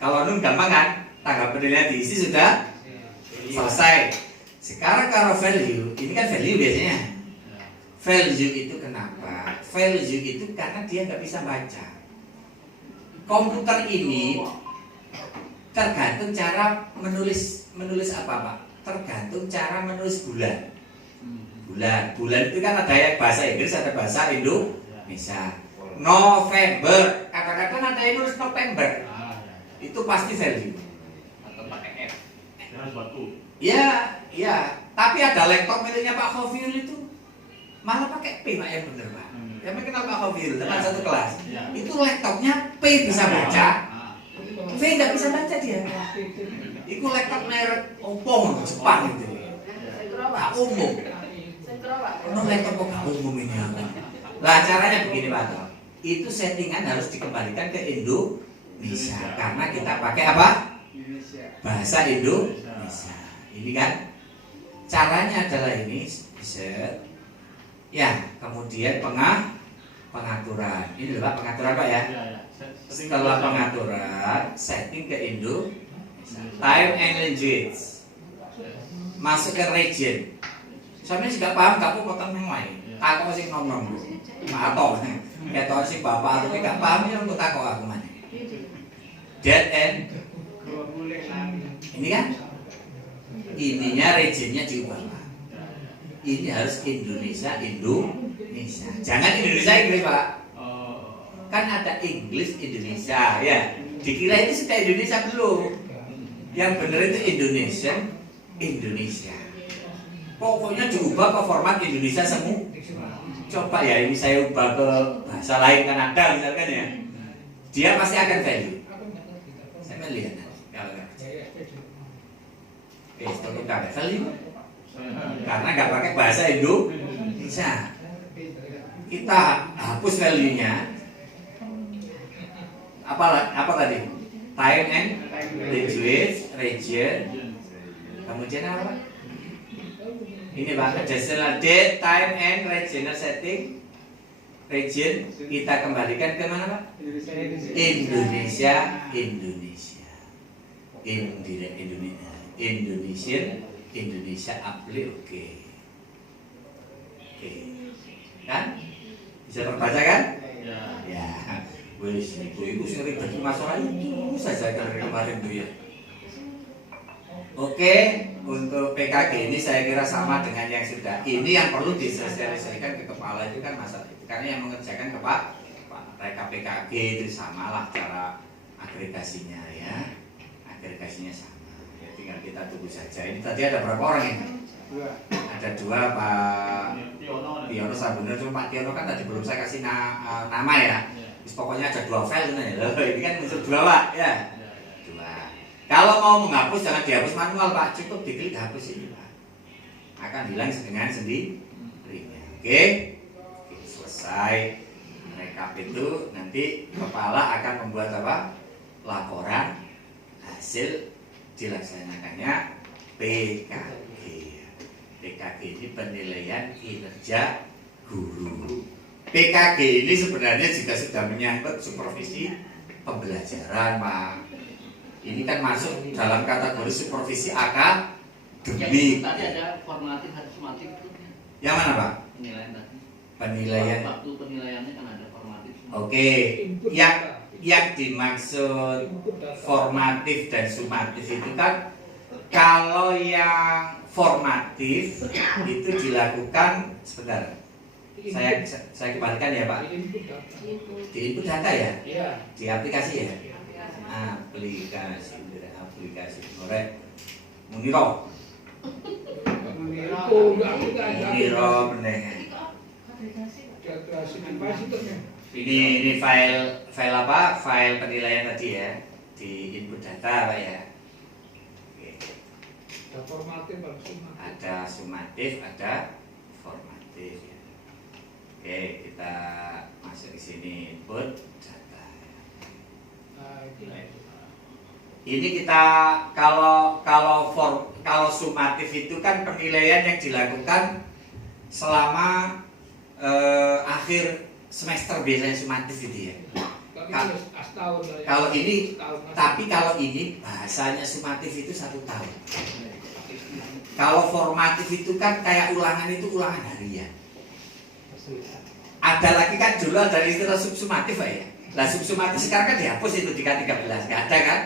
kalau num gampang kan, tanggal penilaian diisi sudah selesai. Sekarang kalau value, ini kan value biasanya. Value itu kenapa? Value itu karena dia nggak bisa baca. Komputer ini tergantung cara menulis apa Pak? Tergantung cara menulis bulan. Bulan itu kan ada yang bahasa Inggris, ada bahasa Indonesia. November, kadang-kadang ada yang nulis November. Itu pasti value. Atau pakai F. Harus batu. Ya, tapi ada laptop miliknya Pak Khofir itu malah pakai P Pak yang bener Pak. Ya kenal Pak Khofir, teman satu kelas. Ya. Itu laptopnya P bisa baca, V nggak bisa baca dia. Itu laptop merek Oppo Jepang itu. Pak umum. Laptop kok nggak umum ini apa? Lah caranya begini Pak. Itu settingan harus dikembalikan ke Indonesia karena kita pakai apa? Bahasa Indonesia. Ini kan caranya adalah ini bisa ya kemudian pengaturan ini Pak pengaturan Pak ya. Setelah pengaturan setting ke time and language masuk ke region. Sampai sih gak paham gak potong yang lain. Takut sih nom atau kayak sih bapak atau gak paham ya untuk takut aku mana. Dead end. Ini kan ininya regionnya diubah Pak. Ini harus Indonesia. Jangan Indonesia Inggris Pak. Kan ada English Indonesia ya. Dikira itu sudah Indonesia belum. Yang benar itu Indonesia. Pokoknya diubah ke format Indonesia semua. Coba ya ini saya ubah ke bahasa lain Kanada misalkan ya. Dia pasti akan value. Saya melihat kalau nggak itu nggak value karena nggak pakai bahasa Indonesia. Kita hapus value-nya. Apa tadi? Time and language, region. Kemudian apa? Ini Pak, ada date, time and regional setting. Region kita kembalikan ke mana Pak? Indonesia. Indonesia apply oke. Kan? Bisa terbaca kan? Ya. Wes ibu sing ribet masalah itu saja kemarin tuh ya. Oke, untuk PKG ini saya kira sama dengan yang sudah. Ini yang perlu disosialisasikan ke kepala itu kan masalah itu. Karena yang mengerjakan ke Pak mereka PKG itu samalah cara agregasinya ya. Agregasinya sama. Ya, tinggal kita tunggu saja. Ini tadi ada berapa orang ini? Ada dua Pak Tiono Sabuner. Cuma Pak Tiono kan tadi belum saya kasih nama ya. Pokoknya ada dua file ini. Ini kan unsur dua Pak ya. Kalau mau menghapus jangan dihapus manual Pak, cukup diklik hapus ini Pak. Akan hilang dengan sendirinya. Oke, selesai rekap itu nanti kepala akan membuat apa? Laporan hasil dilaksanakannya PKG. PKG ini penilaian kinerja guru. PKG ini sebenarnya juga sudah menyangkut supervisi pembelajaran, Pak. Ini kan masuk dalam kategori supervisi Yang akademik. tadi ada formatif dan sumatif itu. Yang mana, Pak? Penilaian tadi. Penilaian. Waktu penilaiannya kan ada formatif. Oke, yang dimaksud formatif dan sumatif itu kan kalau yang formatif itu dilakukan sebentar. Saya kembalikan ya, Pak. Di input data ya? Iya. Di aplikasi ya? Aplikasi. Korek. Muniro bener. Ini file apa? File penilaian tadi ya di input data, Pak ya. Oke. Ada sumatif, ada formatif ya. Oke, kita masuk di sini input data. Ini kita kalau sumatif itu kan penilaian yang dilakukan selama akhir semester biasanya sumatif gitu ya. Kalau ini, tapi kalau ini bahasanya sumatif itu 1 tahun. Kalau formatif itu kan kayak ulangan harian. Ada lagi kan dulu ada istilah subsumatif, Pak ya. Lah subsumatif sekarang kan dihapus itu di K13, nggak ada kan?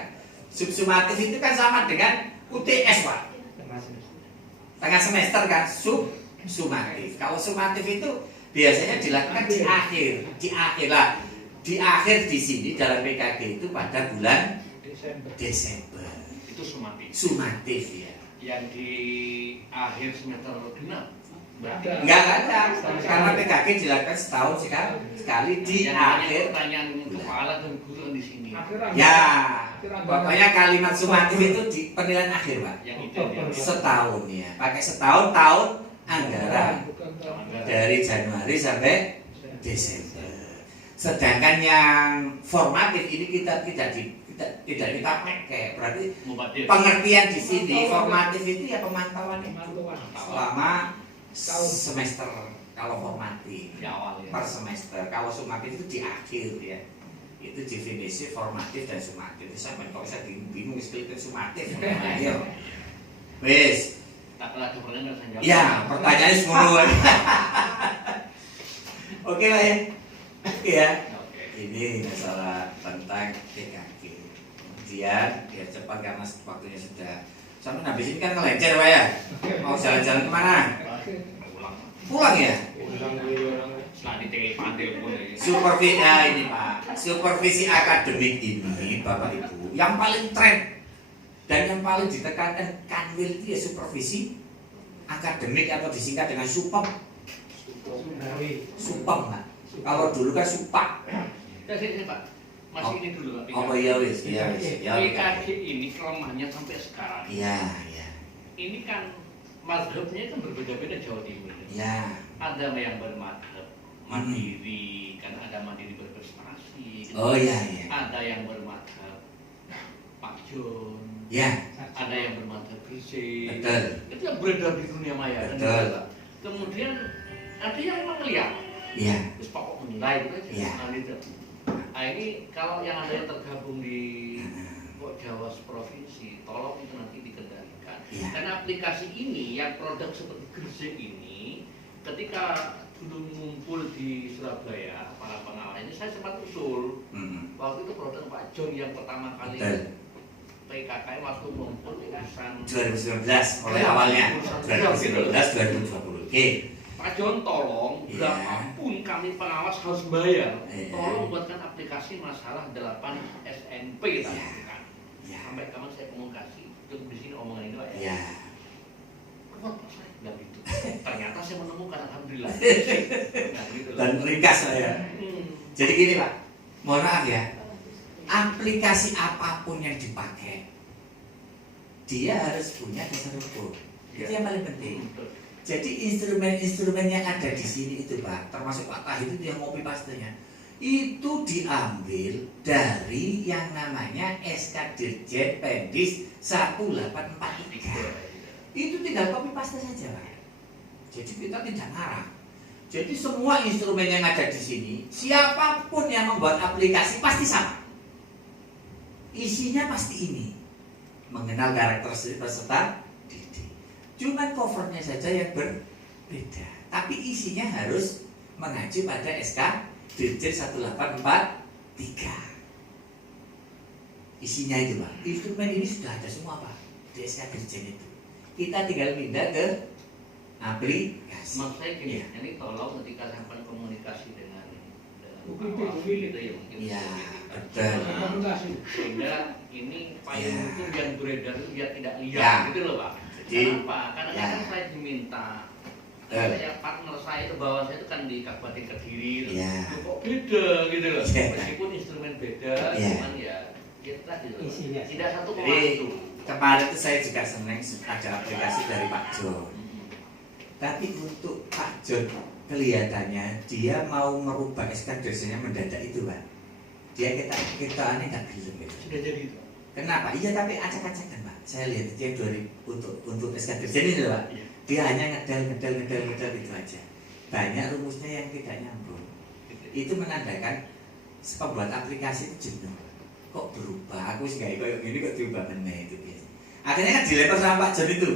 Subsumatif itu kan sama dengan UTS, Pak. Tengah semester kan subsumatif. Kalau sumatif itu biasanya dilakukan di akhir lah. Di akhir di sini dalam PKG itu pada bulan Desember. Itu sumatif. Sumatif ya. Yang di akhir semester genap. Enggak ada. Karena PKG dilakukan setahun sekali di akhir. Pertanyaan kepala dan guru di sini. Ya. Pokoknya kalimat sumatif itu di penilaian akhir, Pak. Yang itu dia. Setahun ya. Pakai setahun tahun anggaran dari Januari sampai Desember. Sedangkan yang formatif ini kita tidak pakai. Berarti pengertian di sini formatif itu ya pemantauan itu selama semester kalau formatif Di awal ya. per semester. Kalau sumatif itu di akhir ya. Itu definisi formatif dan sumatif. Sampai kok bisa bingung sekali sumatif. Ayo. Wes. Tak ada pertanyaan saya jawab. Ya, pertanyaannya semua. Oke lah ya. Oke ya. Ini masalah tentang PKG. Kemudian biar cepat karena waktunya sudah. Sampai habis ini kan ngelencer, Pak ya. Mau jalan-jalan kemana? Pulang ya. Setelah di pantai pun ya. Supervisi ini Pak. Supervisi akademik ini Bapak Ibu yang paling tren dan yang paling ditekankan Kanwil itu ya supervisi akademik atau disingkat dengan SUPEM. SUPEM, Pak. Kalau dulu kan SUPAK. Saya Pak, masih ini dulu Pak. Oh iya wis, iya wis. Ya. PKG ini kelemahannya sampai sekarang. Iya, iya. Ini kan mazhabnya kan berbeda-beda Jawa Timur. Iya. Ada yang bermadhab mandiri, kan ada mandiri berprestasi. Oh iya, iya. Ada yang bermadhab Pak John. Ya, Ada yang bermadhab Gresik. betul. Itu yang beredar di dunia maya. Betul. Kan? Kemudian ada yang memang lihat. Iya. Terus pokok menilai gitu aja. Iya. Nah, gitu. Nah ini kalau yang ada yang tergabung di Jawa provinsi, tolong itu nanti dikendalikan. Iya. Karena aplikasi ini yang produk seperti Gresik ini, ketika dulu ngumpul di Surabaya para pengawas ini, saya sempat usul. Waktu itu produk Pak John yang pertama kali Betul. PKKM waktu ngumpul urusan 2019 mulai awalnya 2019 2020. Oke. Pak John tolong Iya. berapapun kami pengawas harus bayar. Iya. Tolong buatkan aplikasi masalah 8 SNP tadi Iya. kan. Iya. Sampai kapan saya komunikasi untuk di sini omongan itu Pak ya. Iya. Kuat Pak saya bilang gitu. Ternyata saya menemukan alhamdulillah. Nah, gitu loh. Dan ringkas saya. Jadi gini Pak, mohon maaf ya. Aplikasi apapun yang dipakai, dia harus punya dasar hukum. Itu yang paling penting. Jadi instrumen-instrumen yang ada di sini itu Pak, termasuk Pak Tahir itu yang copy pastenya, itu diambil dari yang namanya SK Dirjen Pendis 1843. Itu tinggal copy paste saja Pak. Jadi kita tidak ngarang. Jadi semua instrumen yang ada di sini, siapapun yang membuat aplikasi pasti sama. Isinya pasti ini, mengenal karakteristik peserta didik. Cuma covernya saja yang berbeda, tapi isinya harus mengacu pada SK Dirjen 1843. Isinya itu Pak, instrumen ini sudah ada semua Pak di SK Dirjen itu. Kita tinggal pindah ke aplikasi. Maksud saya gini, Ya. ini tolong ketika sampai komunikasi dengan UPT, Bapak UPT. gitu ya mungkin. Ya, Nah, betul. sehingga ini payung Ya. hukum yang beredar itu dia tidak lihat Ya. gitu loh Pak. Jadi, Kenapa? Karena ya. kan saya diminta saya partner saya itu bahwa saya itu kan di Kabupaten Kediri loh. Ya. Loh, kok beda gitu loh. Ya. Meskipun instrumen beda, Ya. cuman ya kita gitu loh. Isinya. Tidak satu Jadi, waktu. kemarin itu saya juga seneng ada aplikasi dari Pak John. Tapi untuk Pak John kelihatannya dia mau merubah SK Dirjennya mendadak itu Pak. Dia kita aneh nggak gelem gitu. Sudah jadi itu. Kenapa? Iya tapi acak-acakan Pak. Saya lihat dia 2000 untuk SK Dirjen ini loh Pak. Iya. Dia hanya ngedal itu aja. Banyak rumusnya yang tidak nyambung. Itu menandakan pembuat aplikasi itu jenuh. Kok berubah? Aku sih kayak gini kok berubah meneh itu biasa. Akhirnya kan dilempar sama Pak John itu.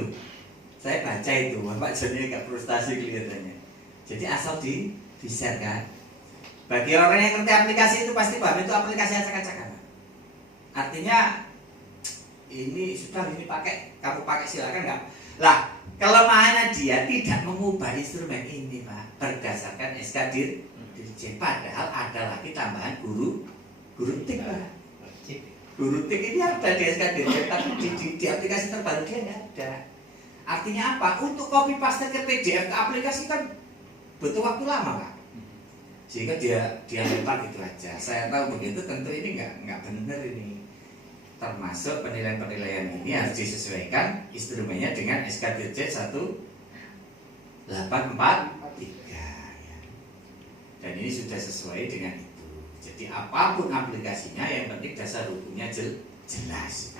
Saya baca itu, Pak John ini agak frustasi kelihatannya. Jadi asal di-share kan. Bagi orang yang ngerti aplikasi itu pasti paham itu aplikasi acak-acakan. Artinya ini sudah ini kamu pakai silakan nggak? Lah kelemahannya dia tidak mengubah instrumen ini Pak berdasarkan SK Dirjen. Padahal ada lagi tambahan guru tik Pak. Guru tik ini ada di SK Dirjen tapi di aplikasi terbaru dia nggak ada. Artinya apa? Untuk copy paste ke PDF ke aplikasi kan butuh waktu lama Pak. Sehingga dia lempar gitu aja. Saya tahu begitu tentu ini nggak benar ini. Termasuk penilaian-penilaian ini harus disesuaikan instrumennya dengan SK Dirjen 1843 ya. Dan ini sudah sesuai dengan itu. Jadi apapun aplikasinya yang penting dasar hukumnya jelas.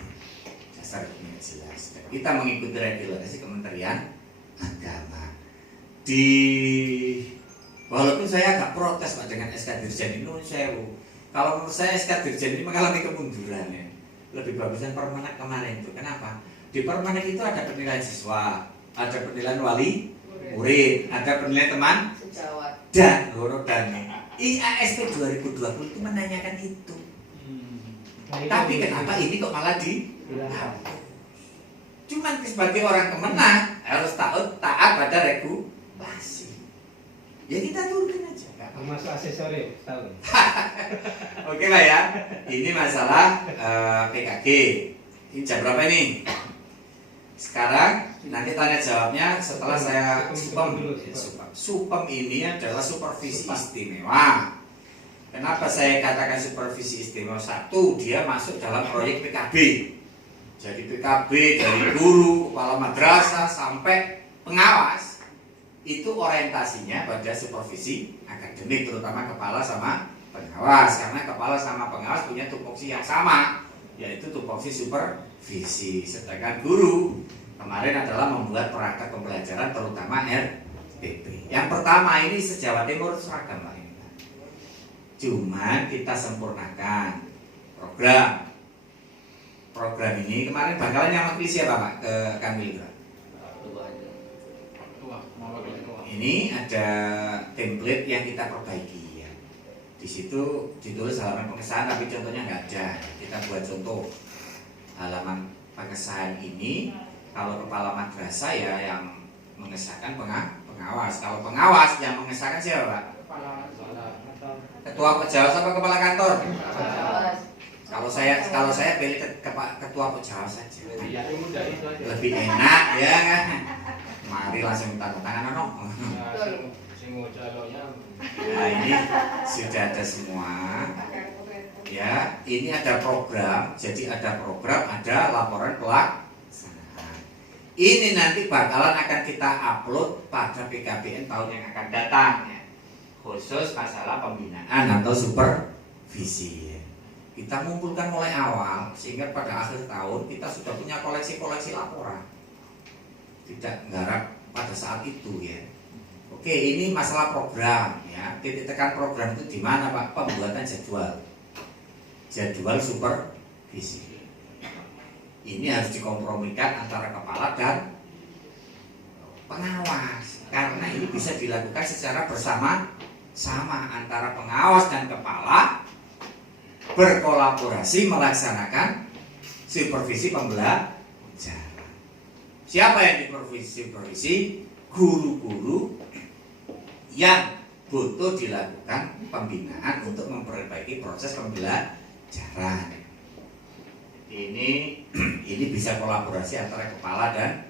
Dasar hukumnya jelas. Dan kita mengikuti regulasi Kementerian Agama. Walaupun saya agak protes Pak dengan SK Dirjen ini, kalau menurut saya SK Dirjen ini mengalami kemunduran ya. Lebih bagusan Permenak kemarin itu. Kenapa? Di Permenak itu ada penilaian siswa, ada penilaian wali murid, ada penilaian teman sejawat dan IASP 2020 itu menanyakan itu. Tapi kenapa ini kok malah cuman sebagai orang Kemenang harus taat pada regulasi. Ya kita turutin aja. Masuk aksesori tahun. Oke Pak ya. Ini masalah PKG. Ini jam berapa ini? Sekarang nanti tanya jawabnya setelah saya supem. Supem ini adalah supervisi istimewa. Kenapa saya katakan supervisi istimewa? Satu, dia masuk dalam proyek PKB. Jadi PKB dari guru, kepala madrasah sampai pengawas itu orientasinya pada supervisi akademik, terutama kepala sama pengawas, karena kepala sama pengawas punya tupoksi yang sama, yaitu tupoksi supervisi. Sedangkan guru kemarin adalah membuat perangkat pembelajaran terutama RPP. Yang pertama ini se-Jawa Timur seragam Pak ini. Cuman kita sempurnakan program ini. Kemarin bakalan yang siapa Pak ke Kamil Pak? Ini ada template yang kita perbaiki ya. Di situ ditulis halaman pengesahan tapi contohnya nggak ada. Kita buat contoh halaman pengesahan ini. Kalau kepala madrasah ya yang mengesahkan pengawas. Kalau pengawas yang mengesahkan siapa Pak? Ketua pejawas apa kepala kantor? Kalau saya pilih ketua pejawas saja. Lebih enak ya kan. Mari langsung tanda tangan no. Nah ini sudah ada semua. Ya, ini ada program. Jadi ada program, ada laporan pelaksanaan. Ini nanti bakalan akan kita upload pada PKBN tahun yang akan datang ya. Khusus masalah pembinaan atau supervisi ya. Kita mengumpulkan mulai awal sehingga pada akhir tahun kita sudah punya koleksi-koleksi laporan. Tidak nggarap pada saat itu ya. Oke, ini masalah program ya. Titik tekan program itu di mana Pak? Pembuatan jadwal supervisi. Ini harus dikompromikan antara kepala dan pengawas, karena ini bisa dilakukan secara bersama-sama antara pengawas dan kepala berkolaborasi melaksanakan supervisi pembelajaran. Siapa yang supervisi? Guru-guru yang butuh dilakukan pembinaan untuk memperbaiki proses pembelajaran. Ini bisa kolaborasi antara kepala dan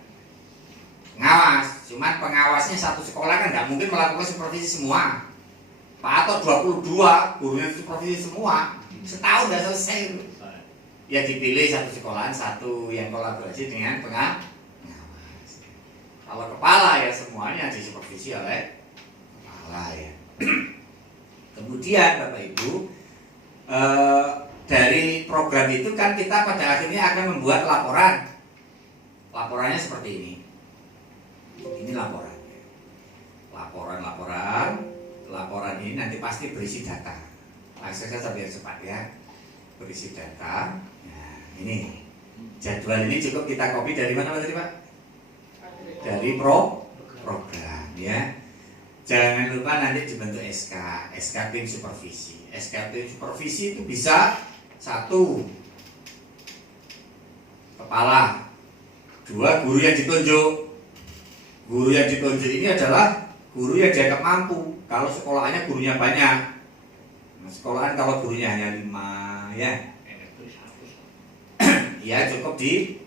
pengawas. Cuman pengawasnya satu sekolah kan nggak mungkin melakukan supervisi semua. Pak atau 22 gurunya supervisi semua, setahun nggak selesai. Ya dipilih satu sekolahan, satu yang kolaborasi dengan pengawas. Kalau kepala ya semuanya disupervisi oleh kepala ya. Kemudian Bapak Ibu, dari program itu kan kita pada akhirnya akan membuat laporan. Laporannya seperti ini. Ini laporannya. Laporan ini nanti pasti berisi data. Langsung saja biar cepat ya. Berisi data. Nah, ini jadwal ini cukup kita copy dari mana tadi Pak? Dari program ya. Jangan lupa nanti dibentuk SK tim supervisi. SK tim supervisi itu bisa 1 kepala, 2 guru yang ditunjuk. Guru yang ditunjuk ini adalah guru yang dianggap mampu. Kalau sekolahannya gurunya banyak, nah, sekolahan kalau gurunya hanya 5 ya, ya cukup di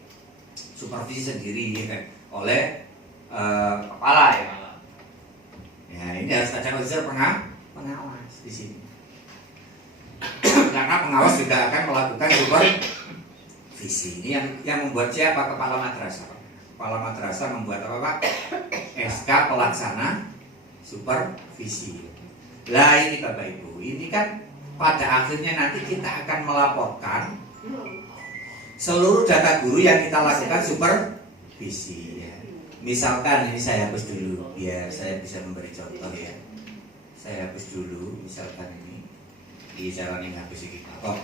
supervisi sendiri ya kan, oleh kepala ya. Ya ini harus ada unsur pengawas di sini. Karena pengawas juga akan melakukan supervisi. Ini yang membuat siapa? Kepala madrasah. Kepala madrasah membuat apa Pak? SK pelaksana supervisi. Lah ini Bapak Ibu, ini kan pada akhirnya nanti kita akan melaporkan seluruh data guru yang kita lakukan supervisi. Misalkan ini saya hapus dulu biar saya bisa memberi contoh ya. Saya hapus dulu, misalkan ini di cara ini hapus ini. Oh,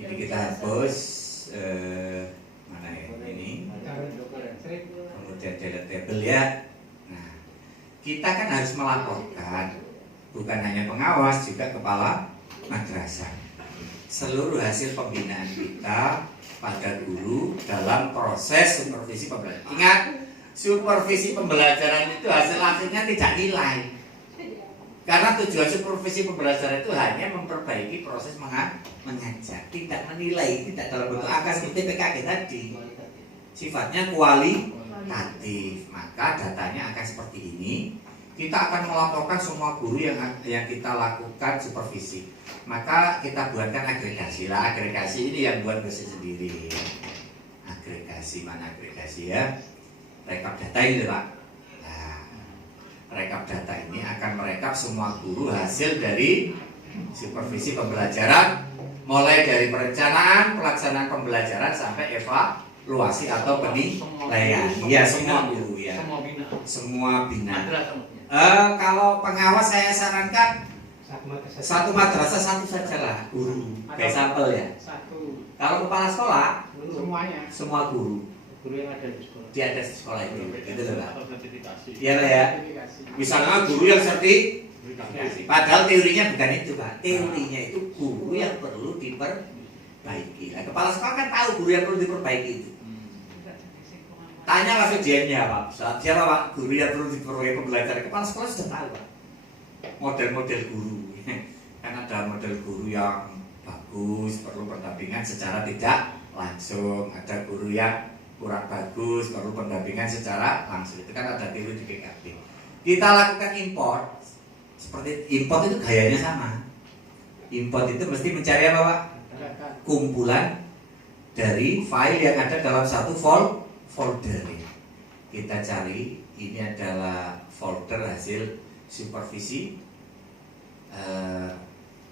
ini kita hapus mana ya ini. Kemudian delete table ya. Nah, kita kan harus melaporkan bukan hanya pengawas juga kepala madrasah seluruh hasil pembinaan kita pada guru dalam proses supervisi pembelajaran. Ingat, supervisi pembelajaran itu hasil akhirnya tidak nilai. Karena tujuan supervisi pembelajaran itu hanya memperbaiki proses mengajar, tidak menilai, tidak dalam bentuk angka seperti PKG tadi. Sifatnya kualitatif. Maka datanya akan seperti ini. Kita akan melaporkan semua guru yang kita lakukan supervisi. Maka kita buatkan agregasi lah. Agregasi ini yang buat bersih sendiri. Agregasi mana agregasi ya? Rekap data ini Pak. Nah, rekap data ini akan merekap semua guru hasil dari supervisi pembelajaran, mulai dari perencanaan, pelaksanaan pembelajaran sampai evaluasi atau penilaian. Iya semua guru ya. Semua bina. Kalau pengawas saya sarankan satu madrasah satu sajalah guru. Kayak sampel ya. Kalau kepala sekolah semuanya. Semua guru Guru yang ada di sekolah. di atas sekolah itu, gitu loh Pak. sertifikasi. Iya lah ya. Misalnya guru yang sertifikasi. Padahal teorinya bukan itu Pak. Teorinya itu guru yang perlu diperbaiki. Nah, kepala sekolah kan tahu guru yang perlu diperbaiki itu. Tanya langsung dia Pak. Siapa Pak guru yang perlu diperbaiki pembelajaran? Kepala sekolah sudah tahu Pak. Model-model guru. Kan ada model guru yang bagus, perlu pendampingan secara tidak langsung. Ada guru yang kurang bagus, perlu pendampingan secara langsung. Itu kan ada teori di PKB. Kita lakukan import. Seperti import itu gayanya sama. Import itu mesti mencari apa Pak? Kumpulan dari file yang ada dalam satu folder. Kita cari, ini adalah folder hasil supervisi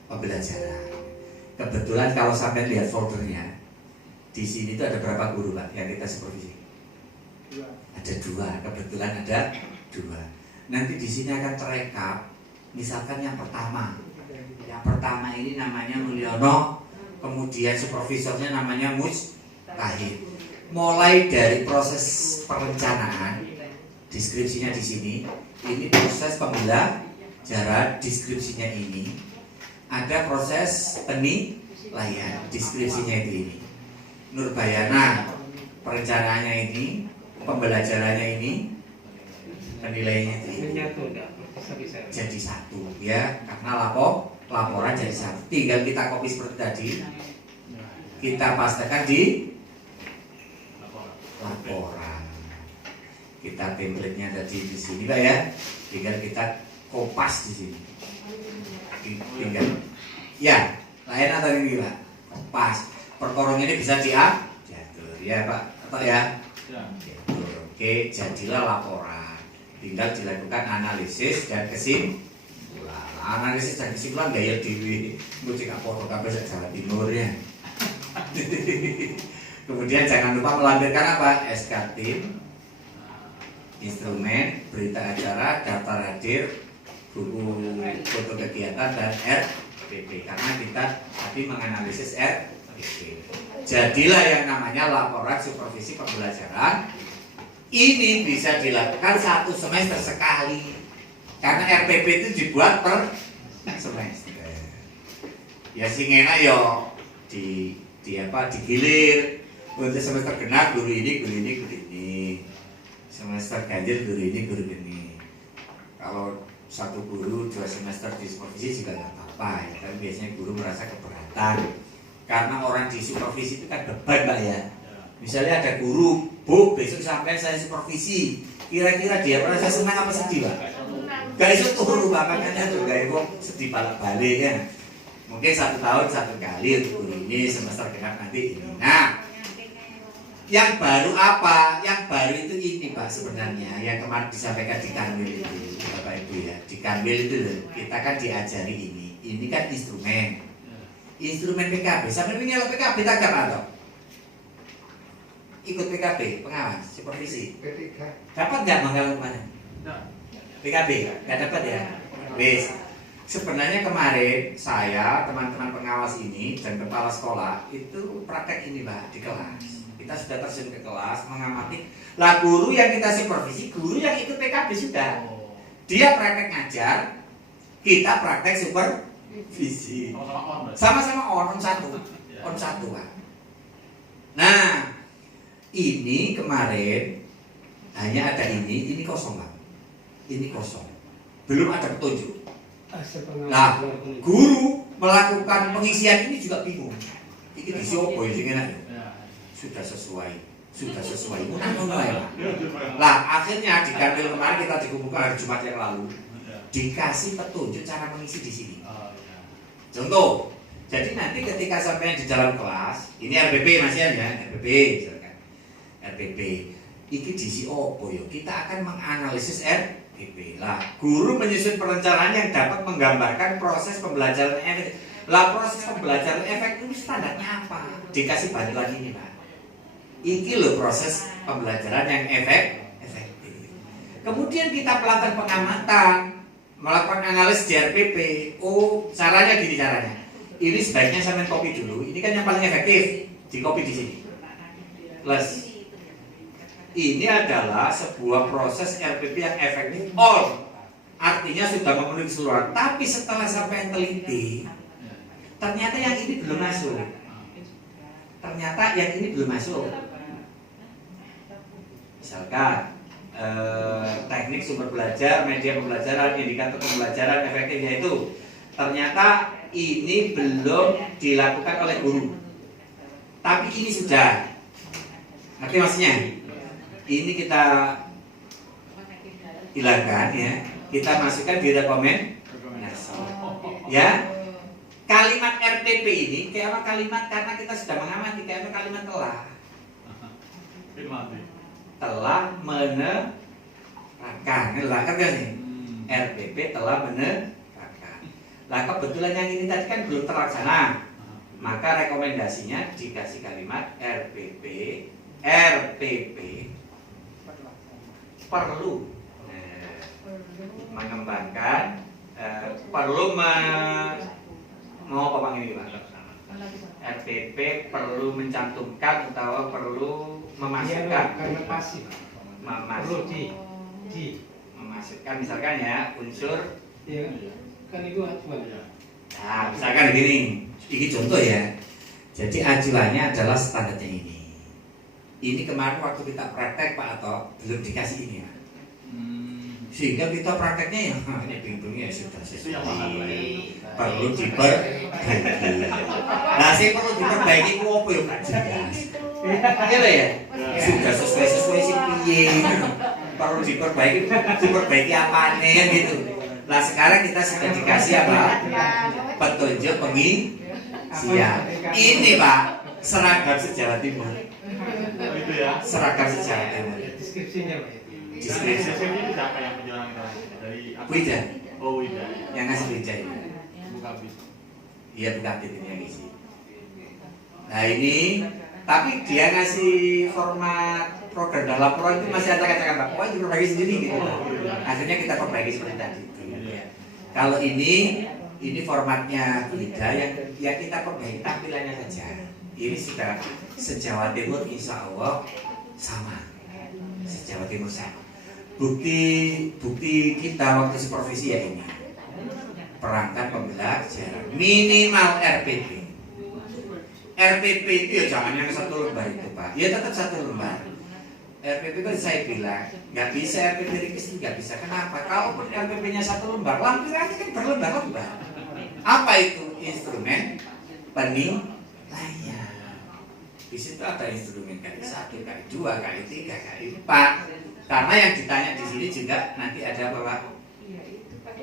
pembelajaran. Kebetulan kalau sampai lihat foldernya, di sini itu ada berapa guru Pak yang kita supervisi? Ada 2. Kebetulan ada 2. Nanti di sini akan terekap. Misalkan yang pertama. Yang pertama ini namanya Mulyono, kemudian supervisornya namanya Mustahid. Mulai dari proses perencanaan, deskripsinya di sini. Ini proses pembelajaran, deskripsinya ini. Ada proses penilaian, deskripsinya itu ini. Nurbayana, perencanaannya ini, pembelajarannya ini, penilaiannya itu ini. Jadi satu, ya, karena laporan jadi satu. Tinggal kita copy seperti tadi, kita pastikan di laporan. Kita template-nya tadi di sini, Pak ya. Tinggal kita kopas di sini. Tinggal, ya, lain atau ini, Pak? Kopas. Perkorong ini bisa diatur, ya, Pak, atau ya? Oke, jadilah laporan. Tinggal dilakukan analisis dan kesimpulan. Analisis dan kesimpulan gaya dewi ngucik apa kabeh sak Jawa Timur ya. Kemudian jangan lupa melampirkan apa? SK tim, instrumen, berita acara, daftar hadir, buku foto kegiatan dan RPP. Karena kita tadi menganalisis RPP. Jadilah yang namanya laporan supervisi pembelajaran. Ini bisa dilakukan 1 semester sekali. Karena RPP itu dibuat per semester. Ya sing enak yo digilir. Untuk semester genap guru ini. Semester ganjil guru ini. Kalau 1 guru 2 semester di supervisi juga nggak apa-apa ya. Tapi biasanya guru merasa keberatan. Karena orang di supervisi itu kan beban, Pak ya. Misalnya ada guru, Bu, besok sampai saya supervisi. Kira-kira dia merasa senang apa sedih, Pak? Gak iso turu, Pak, makanya tuh gak iso sedih balik-balik ya. Mungkin 1 tahun 1 kali untuk guru ini, semester genap nanti ini. Nah, yang baru apa? Yang baru itu ini, Pak, sebenarnya. Yang kemarin disampaikan di Kanwil itu, Bapak Ibu ya. Di Kanwil itu kita kan diajari ini. Ini kan instrumen. Instrumen PKB. Sampai ini kalau PKB tak atau? Ikut PKB, pengawas, supervisi. Dapat nggak manggal kemarin? PKB nggak dapat ya? Wes. Sebenarnya kemarin saya, teman-teman pengawas ini dan kepala sekolah itu praktek ini, Pak, di kelas. Kita sudah terjun ke kelas mengamati. Lah guru yang kita supervisi, guru yang ikut PKB sudah. Dia praktek ngajar, kita praktek supervisi. Sama-sama on satu, Pak. Nah. Ini kemarin hanya ada ini kosong, Pak. Ini kosong. Belum ada petunjuk. Nah, guru melakukan pengisian ini juga bingung. Ini di siapa ya sing enak? Sudah sesuai. Ngono ya, Pak. Lah, akhirnya di Kanwil kemarin kita dikumpulkan hari Jumat yang lalu. Dikasih petunjuk cara mengisi di sini. Contoh, jadi nanti ketika sampai di dalam kelas, ini RPP masih ya, RPP. Iki diisi opo yo? Kita akan menganalisis RPP. Lah, guru menyusun perencanaan yang dapat menggambarkan proses pembelajaran efektif. Lah, proses pembelajaran efektif itu standarnya apa? Dikasih bantuan ini, Pak. Iki loh proses pembelajaran yang efektif. Kemudian kita melakukan pengamatan, melakukan analisis di RPP. Oh, caranya gini caranya. Ini sebaiknya saya copy dulu. Ini kan yang paling efektif. Di copy di sini. Plus ini adalah sebuah proses RPP yang efektif all. Artinya sudah memenuhi keseluruhan. Tapi setelah sampai teliti, ternyata yang ini belum masuk. Misalkan teknik sumber belajar, media pembelajaran, indikator pembelajaran efektif, yaitu ternyata ini belum dilakukan oleh guru. Tapi ini sudah. Ngerti maksudnya? Ini kita hilangkan ya. Kita masukkan di rekomendasi. Ya. Kalimat RPP ini kayak apa kalimat karena kita sudah mengamati kayak apa kalimat telah menerapkan. Kan nih? RPP telah menerapkan. Lah kebetulan yang ini tadi kan belum terlaksana. Maka rekomendasinya dikasih kalimat RPP perlu. Nah, mengembangkan perlu mau apa Bang ini Pak? RPP perlu mencantumkan atau perlu memasukkan karena pasif. Perlu memasukkan misalkan ya unsur Iya kan itu acuan. nah misalkan gini, ini contoh ya. Jadi acuannya adalah standarnya ini kemarin waktu kita praktek Pak Ato belum dikasih ini Pak. Sehingga kita prakteknya ya ini bingung-bingung ya sudah sesuai perlu diperbaiki. Nah sih perlu diperbaiki itu apa ya Pak? Iya ya sudah sesuai si piye perlu diperbaiki apa nih kan gitu. Nah sekarang kita sudah dikasih apa? Petunjuk pengisian. Ini Pak seragam se-Jawa Timur. Oh, itu ya. Seragam se-Jawa Timur. Deskripsinya Pak. Deskripsi ini siapa yang penjualan dari apa? Wida. Oh, Wida. Yang ngasih Wida ini. Buka bis. Iya bukan ini yang isi. Nah ini tapi dia ngasih format program dan laporan itu masih ada kata-kata pokoknya diperbaiki sendiri gitu. Akhirnya kita perbaiki seperti tadi. Kalau ini formatnya beda yang kita perbaiki tampilannya saja. Ini sudah se-Jawa Timur insya Allah sama. Se-Jawa Timur sama. Bukti kita waktu supervisi ya ini. Perangkat pembelajaran minimal RPP. RPP itu ya jangan yang satu lembar itu Pak. Ya tetap satu lembar. RPP kan saya bilang nggak bisa RPP ringkis nggak bisa. Kenapa? Kalau RPP-nya satu lembar, lampirannya kan berlembar-lembar. Apa itu instrumen penilaian? Di situ ada instrumen KI 1, KI 2, KI 3, KI 4. Karena yang ditanya di sini juga nanti ada apa Pak?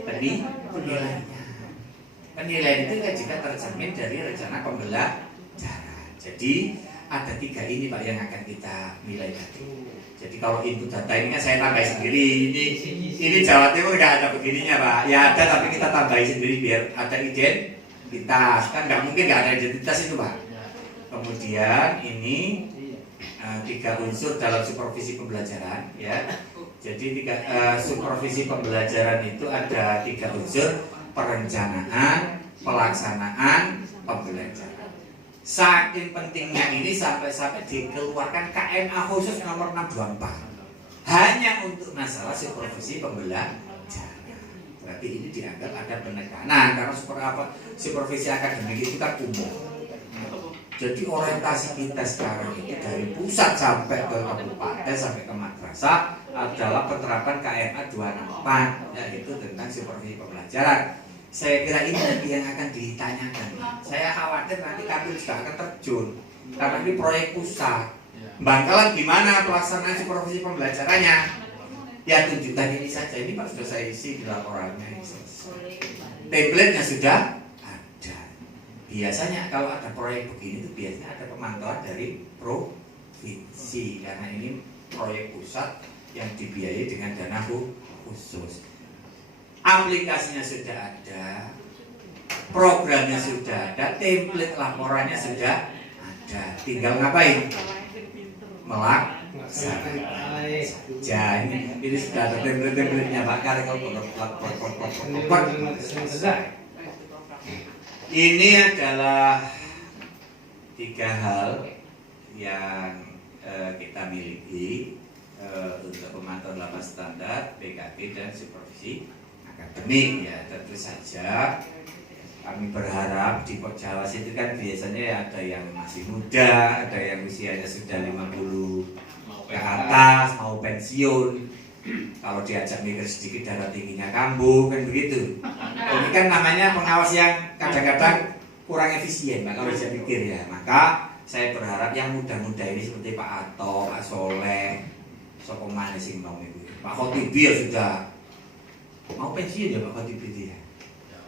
Penilaiannya. Penilaian itu kan juga tercermin dari rencana pembelajaran. Jadi ada 3 ini Pak yang akan kita nilai tadi. Jadi kalau input data ini kan saya tambah sendiri. Ini Jawa Timur nggak ada begininya Pak. Ya ada tapi kita tambahin sendiri biar ada identitas. Kan nggak mungkin nggak ada identitas itu Pak. Kemudian ini 3 unsur dalam supervisi pembelajaran ya. Jadi supervisi pembelajaran itu ada 3 unsur: perencanaan, pelaksanaan, pembelajaran. Saking pentingnya ini sampai dikeluarkan KMA khusus nomor 624 hanya untuk masalah supervisi pembelajaran. Berarti ini dianggap ada penekanan karena supervisi akademik itu kan umum. Jadi orientasi kita sekarang itu dari pusat sampai ke kabupaten sampai ke madrasah adalah penerapan KMA 264 yaitu tentang supervisi pembelajaran. Saya kira ini nanti yang akan ditanyakan. Saya khawatir nanti kami juga akan terjun karena ini proyek pusat. Bangkalan gimana pelaksanaan supervisi pembelajarannya? Ya tunjukkan ini saja. Ini Pak sudah saya isi di laporannya. Template-nya sudah ada. Biasanya kalau ada proyek begini itu biasanya ada pemantauan dari provinsi karena ini proyek pusat yang dibiayai dengan dana khusus. Aplikasinya sudah ada, programnya sudah ada, template laporannya sudah ada. Tinggal ngapain? Melaksanakan saja. Ini sudah ada template-templatenya Pak Karek. Ini adalah 3 hal yang kita miliki untuk pemantauan lapas standar, PKB dan supervisi akademik ya. Tentu saja kami berharap di Pok Jawa itu kan biasanya ada yang masih muda, ada yang usianya sudah 50 ke atas mau pensiun. Kalau diajak mikir sedikit darah tingginya kambuh kan begitu. Ini kan namanya pengawas yang kadang-kadang kurang efisien Pak kalau bisa pikir ya. Maka saya berharap yang muda-muda ini seperti Pak Ato, Pak Soleh, Sopo Mane sing mau itu. Pak Khotibi ya sudah mau pensiun ya Pak Khotibi ya.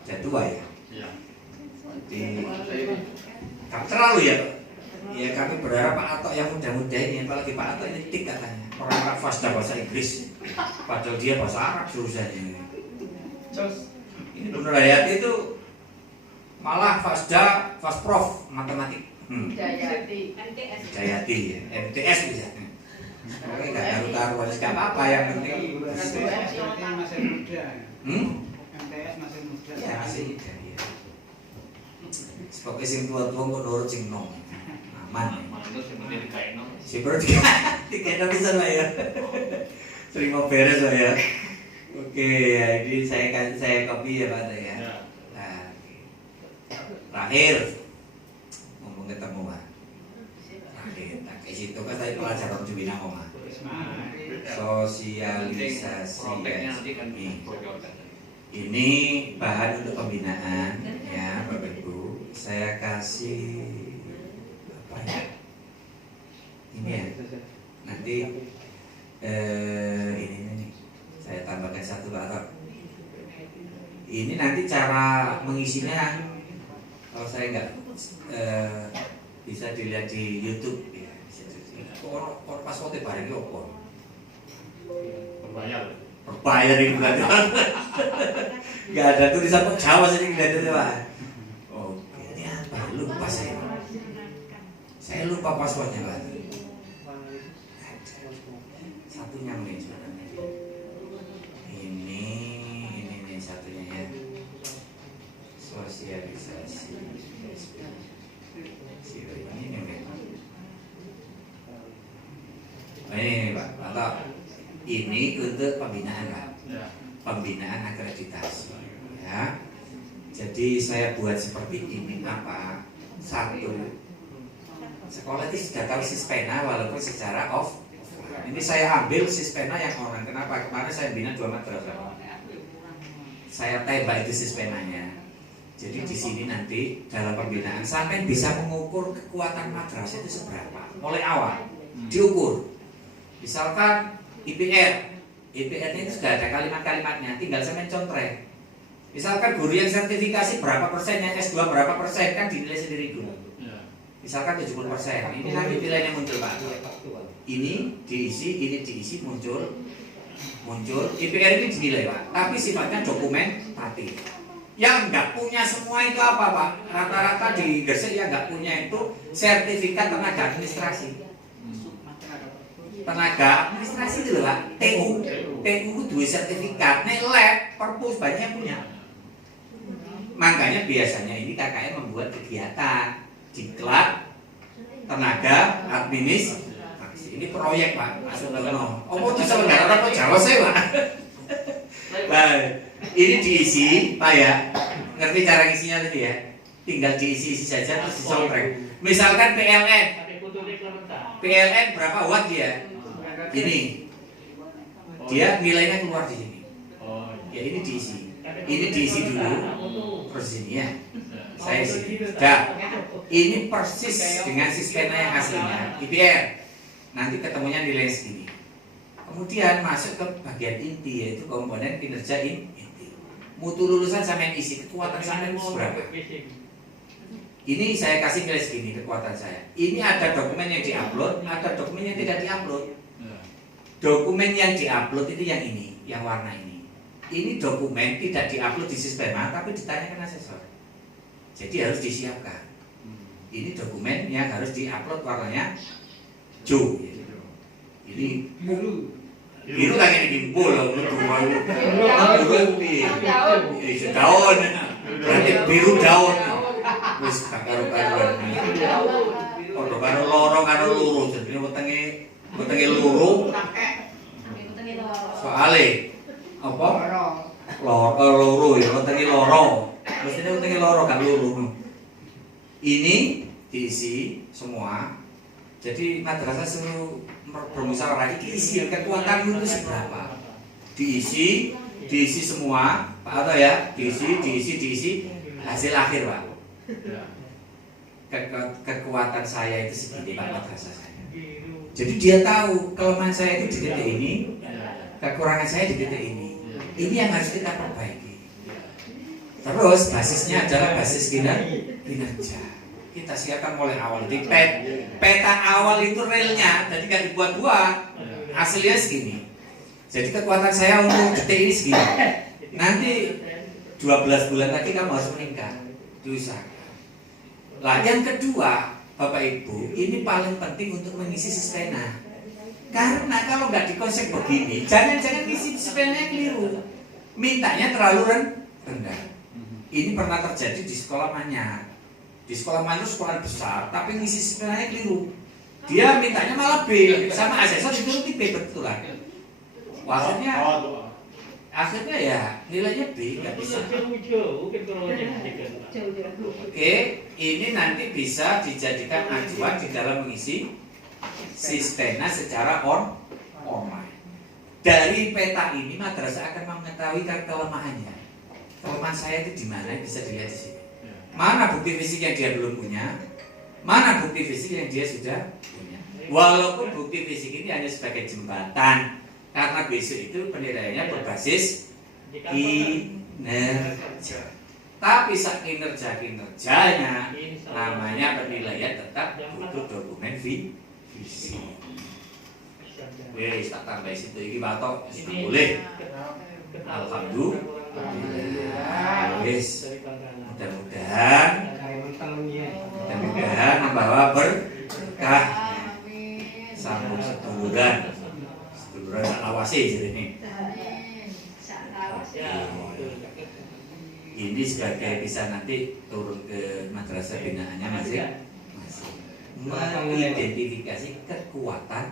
Sudah tua ya. Jadi terlalu ya Pak. Ya kami berharap Pak Ato yang muda-muda ini, apalagi Pak Ato ini tik katanya orang Pak Fasda bahasa Inggris, padahal dia bahasa Arab jurusannya. Ini Nur Hayati itu malah Fasda, Fasprof matematik. Jayati ya, MTS bisa. Oke, nggak taruh-taruh, nggak apa-apa yang penting. MTS masih muda. Ya masih muda ya. Pokoknya sing tua-tua kok nurut sing nom. Aman. Manut sing penting dikaino. Si bro tiga bisa lah ya. Sering mau beres lah ya. Oke, ya, ini saya copy ya Pak ya. Nah, terakhir ngomong ketemu Pak. Terakhir, nah, kayak situ kan saya pelajaran di Bina Oma. Sosialisasi Proteknya nanti kan ini. bocorkan. Ini bahan untuk pembinaan ya Bapak Ibu. Saya kasih apa ya? Ini ya. Nanti ini nih. Saya tambahkan satu Pak Atok. Ini nanti cara mengisinya kalau saya nggak bisa dilihat di YouTube ya. Kok passwordnya bareng apa? Berbayar ini bukan nggak ada tulisan kok Jawa sih kelihatannya Pak. Oke, ini apa? Lupa saya lupa passwordnya Pak. Satunya mungkin sebenarnya. Ini satunya ya. Sosialisasi. Ini mungkin. Ini Pak, atau ini untuk pembinaan Pak. Pembinaan akreditasi ya. Jadi saya buat seperti ini apa? Satu, sekolah itu sudah tahu Sispena walaupun secara offline. Ini saya ambil Sispena yang online. Kenapa? Kemarin saya bina 2 madrasah. Saya tembak itu Sispenanya. Jadi di sini nanti dalam pembinaan sampai bisa mengukur kekuatan madrasah itu seberapa. Mulai awal diukur. Misalkan IPR ini sudah ada kalimat-kalimatnya, tinggal saya mencontreng. Misalkan guru yang sertifikasi berapa persen, yang S2 berapa persen, kan dinilai sendiri dulu. Misalkan 70%, ini nanti nilainya muncul Pak. Ini diisi, muncul. IPR ini dinilai Pak, tapi sifatnya dokumentatif. Yang nggak punya semua itu apa Pak? Rata-rata di Gresik yang nggak punya itu sertifikat tenaga administrasi. Tenaga administrasi itu Pak, TU dua sertifikat, nek lab, perpus banyak punya. Makanya biasanya ini KKN membuat kegiatan diklat tenaga administrasi. Ini proyek Pak, Asutono. Oh, diselenggarakan apa Jawa saya Pak? Nah, ini diisi Pak ya. Ngerti cara isinya tadi ya? Tinggal diisi saja terus disontrek. Misalkan PLN berapa watt dia? Ini dia nilainya keluar di sini. Ya ini diisi dulu terus sini ya. Saya isi. Ini persis dengan Sispena yang aslinya IPR. Nanti ketemunya nilai segini. Kemudian masuk ke bagian inti yaitu komponen kinerja inti. Mutu lulusan sampai isi kekuatan sampai berapa? Ini saya kasih nilai segini kekuatan saya. Ini ada dokumen yang diupload, ada dokumen yang tidak diupload. Dokumen yang diupload itu yang ini, yang warna ini. Ini dokumen tidak diupload di Sispena, tapi ditanyakan asesor. Jadi harus disiapkan. Ini dokumen yang harus diupload warnanya hijau. Ini biru kan ini gimbul, daun. Berarti biru daun. Wis karo-karuan. Padha karo loro karo luru, jadi wetenge luru. Soale apa? Loro ya wetenge loro. Mestine wetenge loro kan luru. Ini diisi semua. Jadi madrasah suruh bermusyawarah isi kekuatan itu seberapa. Diisi semua, Pak Ato ya, diisi hasil akhir Pak. Kekuatan saya itu segini Pak madrasah saya. Jadi dia tahu kelemahan saya itu di titik ini, kekurangan saya di titik ini. Ini yang harus kita perbaiki. Terus basisnya adalah basis kinerja. Kita siapkan mulai awal. Di peta awal itu relnya, jadi kan dibuat-buat. Hasilnya segini. Jadi kekuatan saya untuk detik ini segini. Nanti 12 bulan lagi kamu harus meningkat. Diusahakan. Lah yang kedua, Bapak Ibu, ini paling penting untuk mengisi Sispena. Karena kalau nggak dikonsep begini, jangan-jangan isi Sispena keliru. mintanya terlalu rendah. Ini pernah terjadi di sekolah Manyar. Di sekolah Manyar sekolah besar, tapi ngisi sebenarnya keliru. Dia mintanya malah B, sama asesor dituruti B betulan. Akhirnya ya nilainya B, nggak bisa. Oke, ini nanti bisa dijadikan acuan di dalam mengisi sistemnya secara online. Dari peta ini madrasah akan mengetahui kelemahannya. Kelemahan saya itu di mana, bisa dilihat di sini. Mana bukti fisik yang dia belum punya, mana bukti fisik yang dia sudah punya. Walaupun bukti fisik ini hanya sebagai jembatan, karena besok itu penilaiannya berbasis kinerja. Tapi saat kinerjanya namanya penilaian tetap butuh dokumen fisik. Wes tak tambah situ iki batok boleh. Alhamdulillah. Wes mudah-mudahan membawa berkah. Sambung seduluran tak awasi jadi ini. Ini sebagai bisa nanti turun ke madrasah binaannya masih mengidentifikasi kekuatan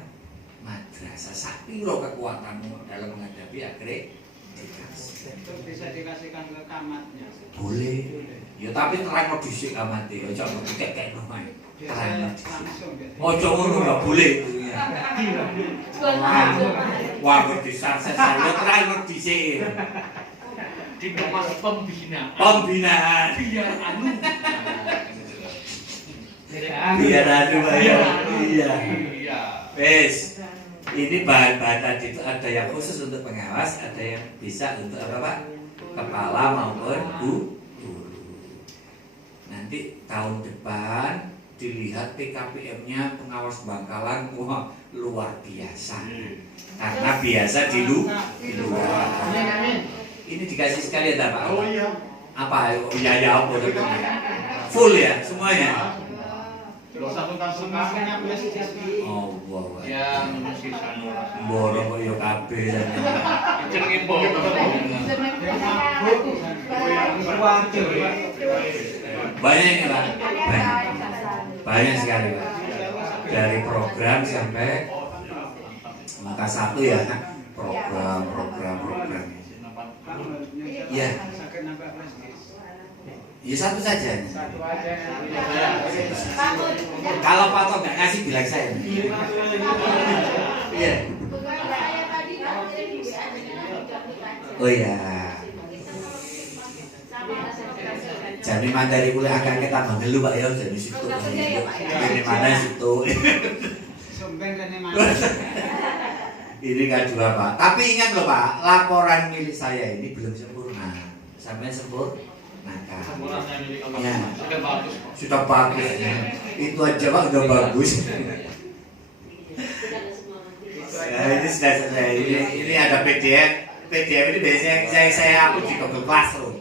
madrasah. Sapiro kekuatanmu dalam menghadapi akreditasi. Bisa dikasihkan ke kamatnya. Boleh. Ya tapi terang mau disik amati. Ojo kayak nomai. Ojo ngono enggak boleh. Wah berdisar saya terang mau disik. Diploma pembinaan. Pembinaan. Biar anu ya. Iya. Wes. Ini bahan-bahan tadi itu ada yang khusus untuk pengawas, ada yang bisa untuk apa Pak? Kepala maupun guru. Nanti tahun depan dilihat PKPM-nya pengawas Bangkalan, wah luar biasa. Karena biasa di luar. Ini dikasih sekalian tak Pak? Oh iya. Apa? Ya apa? Full ya semuanya. Gak usah tentang Oh, wow. Yang sisa Borong kok yo kabeh. jenenge Bo. Banyak ini Pak. Banyak sekali Pak. Dari program sampai muka 1 ya. Program. Iya. Ya satu saja. Kalau Pak Tok nggak ngasih bilang saya. Iya. Oh ya. Jadi mandari kuliah akan kita mengeluh Pak ya jadi situ. Ini mana situ. Ini kan juga Pak. Tapi ingat loh Pak, laporan milik saya ini belum sempurna. Sampai sempurna. Ya, sudah bagus. Itu aja Pak udah bagus. Ya, ini sudah selesai. Ini ada PDF. PDF ini biasanya saya upload di Google Classroom.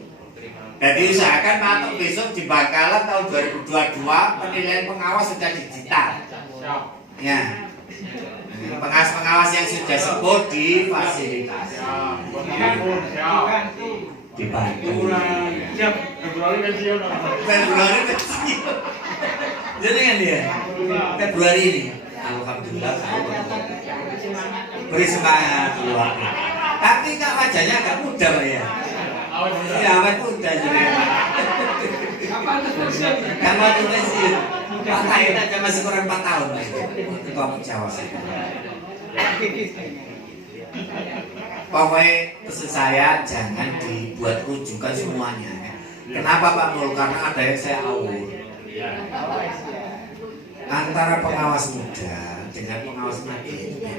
Jadi usahakan Pak Tok besok di Bangkalan tahun 2022 penilaian pengawas sudah digital. Ya. Pengawas-pengawas yang sudah sembuh difasilitasi. Dibantu. Siap, Februari pensiun. Jadi kan dia Februari ini. Alhamdulillah. Beri semangat keluar. Tapi kak wajahnya agak muda Pak ya. Iya, awet muda jadi. Kapan tuh pensiun? Pak Tahir aja masih kurang 4 tahun Pak itu. Ketua Jawa sih. Pokoknya pesan saya jangan dibuat rujukan semuanya. Kenapa Pak Mul? Karena ada yang saya awur. Antara pengawas muda dengan pengawas madya itu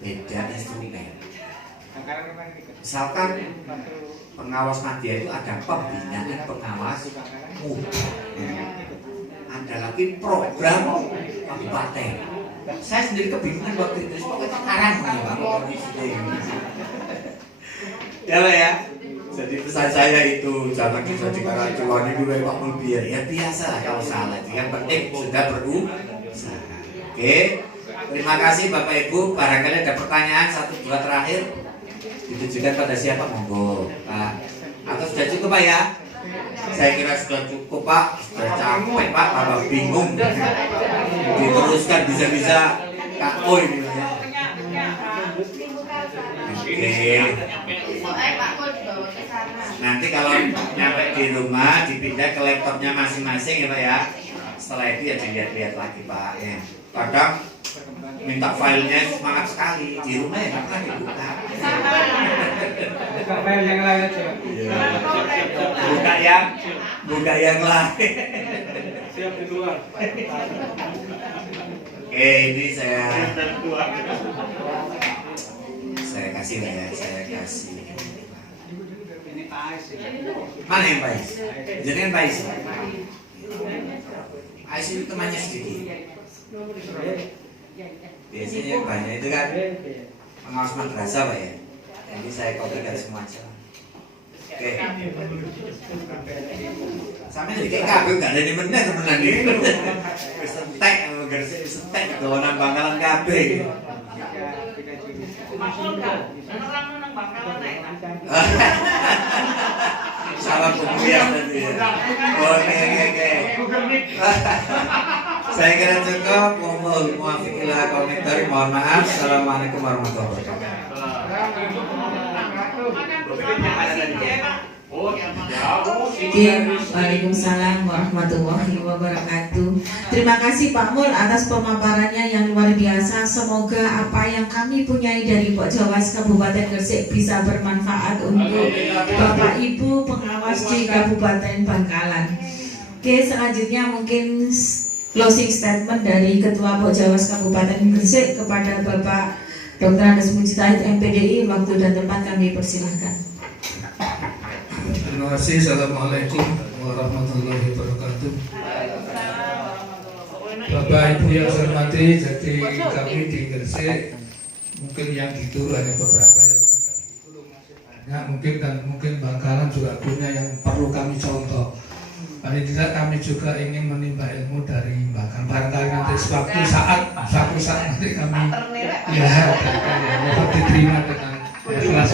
beda instrumen. Misalkan pengawas madya itu ada pembinaan pengawas muda. Ada lagi program kabupaten. Saya sendiri kebingungan waktu itu, pokoknya sekarang ya Pak. Ya Pak ya. Jadi pesan saya itu jangan dijadikan acuan itu Pak Mulbiar. Ya biasa lah kalau salah. Yang penting sudah berusaha. Oke. Terima kasih Bapak Ibu. Barangkali ada pertanyaan 1 2 terakhir. Ditujukan pada siapa, monggo Pak? Atau sudah cukup Pak ya? Saya kira sudah cukup Pak, sudah capek Pak, tambah bingung. Diteruskan bisa-bisa KO ini ya. Oke. Nanti kalau nyampe di rumah dipindah ke laptopnya masing-masing ya Pak ya. Setelah itu ya dilihat-lihat lagi Pak ya. Kadang minta filenya semangat sekali, di rumah ya nggak pernah dibuka. Buka file yang lain aja. Buka yang lain. Siap di luar. Oke, ini saya kasih lah ya, saya kasih. Ini Pak Ais ya. Mana yang Pak Ais? Jadi kan Pak Ais. Ais itu temannya sedikit. Biasanya yang banyak itu kan pengawas madrasah Pak ya. Jadi saya kopikan semua aja. Oke. Sampai jadi kayak kabel gak ada yang bener temenan ini. Kesentek, gersik kesentek ke orang Bangkalan kabel. Salah kemudian tadi ya. Oke. Saya kira cukup. Mohon maaf. Assalamualaikum warahmatullahi wabarakatuh. Waalaikumsalam warahmatullahi wabarakatuh. Terima kasih Pak Mul atas pemaparannya yang luar biasa. Semoga apa yang kami punyai dari Pok Jawas Kabupaten Gresik bisa bermanfaat untuk Bapak Ibu pengawas di Kabupaten Bangkalan. Oke, selanjutnya mungkin closing statement dari Ketua Pok Jawas Kabupaten Gresik kepada Bapak Dr. Andes Mujtahid MPDI. Waktu dan tempat kami persilahkan. Terima kasih. Assalamualaikum warahmatullahi wabarakatuh. Bapak Ibu yang saya hormati, jadi kami di Gresik mungkin yang gitu hanya beberapa yang tidak gitu masih banyak mungkin, dan mungkin Bangkalan juga punya yang perlu kami contoh. Paling tidak kami juga ingin menimba ilmu dari Bangkalan. Barangkali nanti suatu saat nanti kami mohon diterima dengan ikhlas.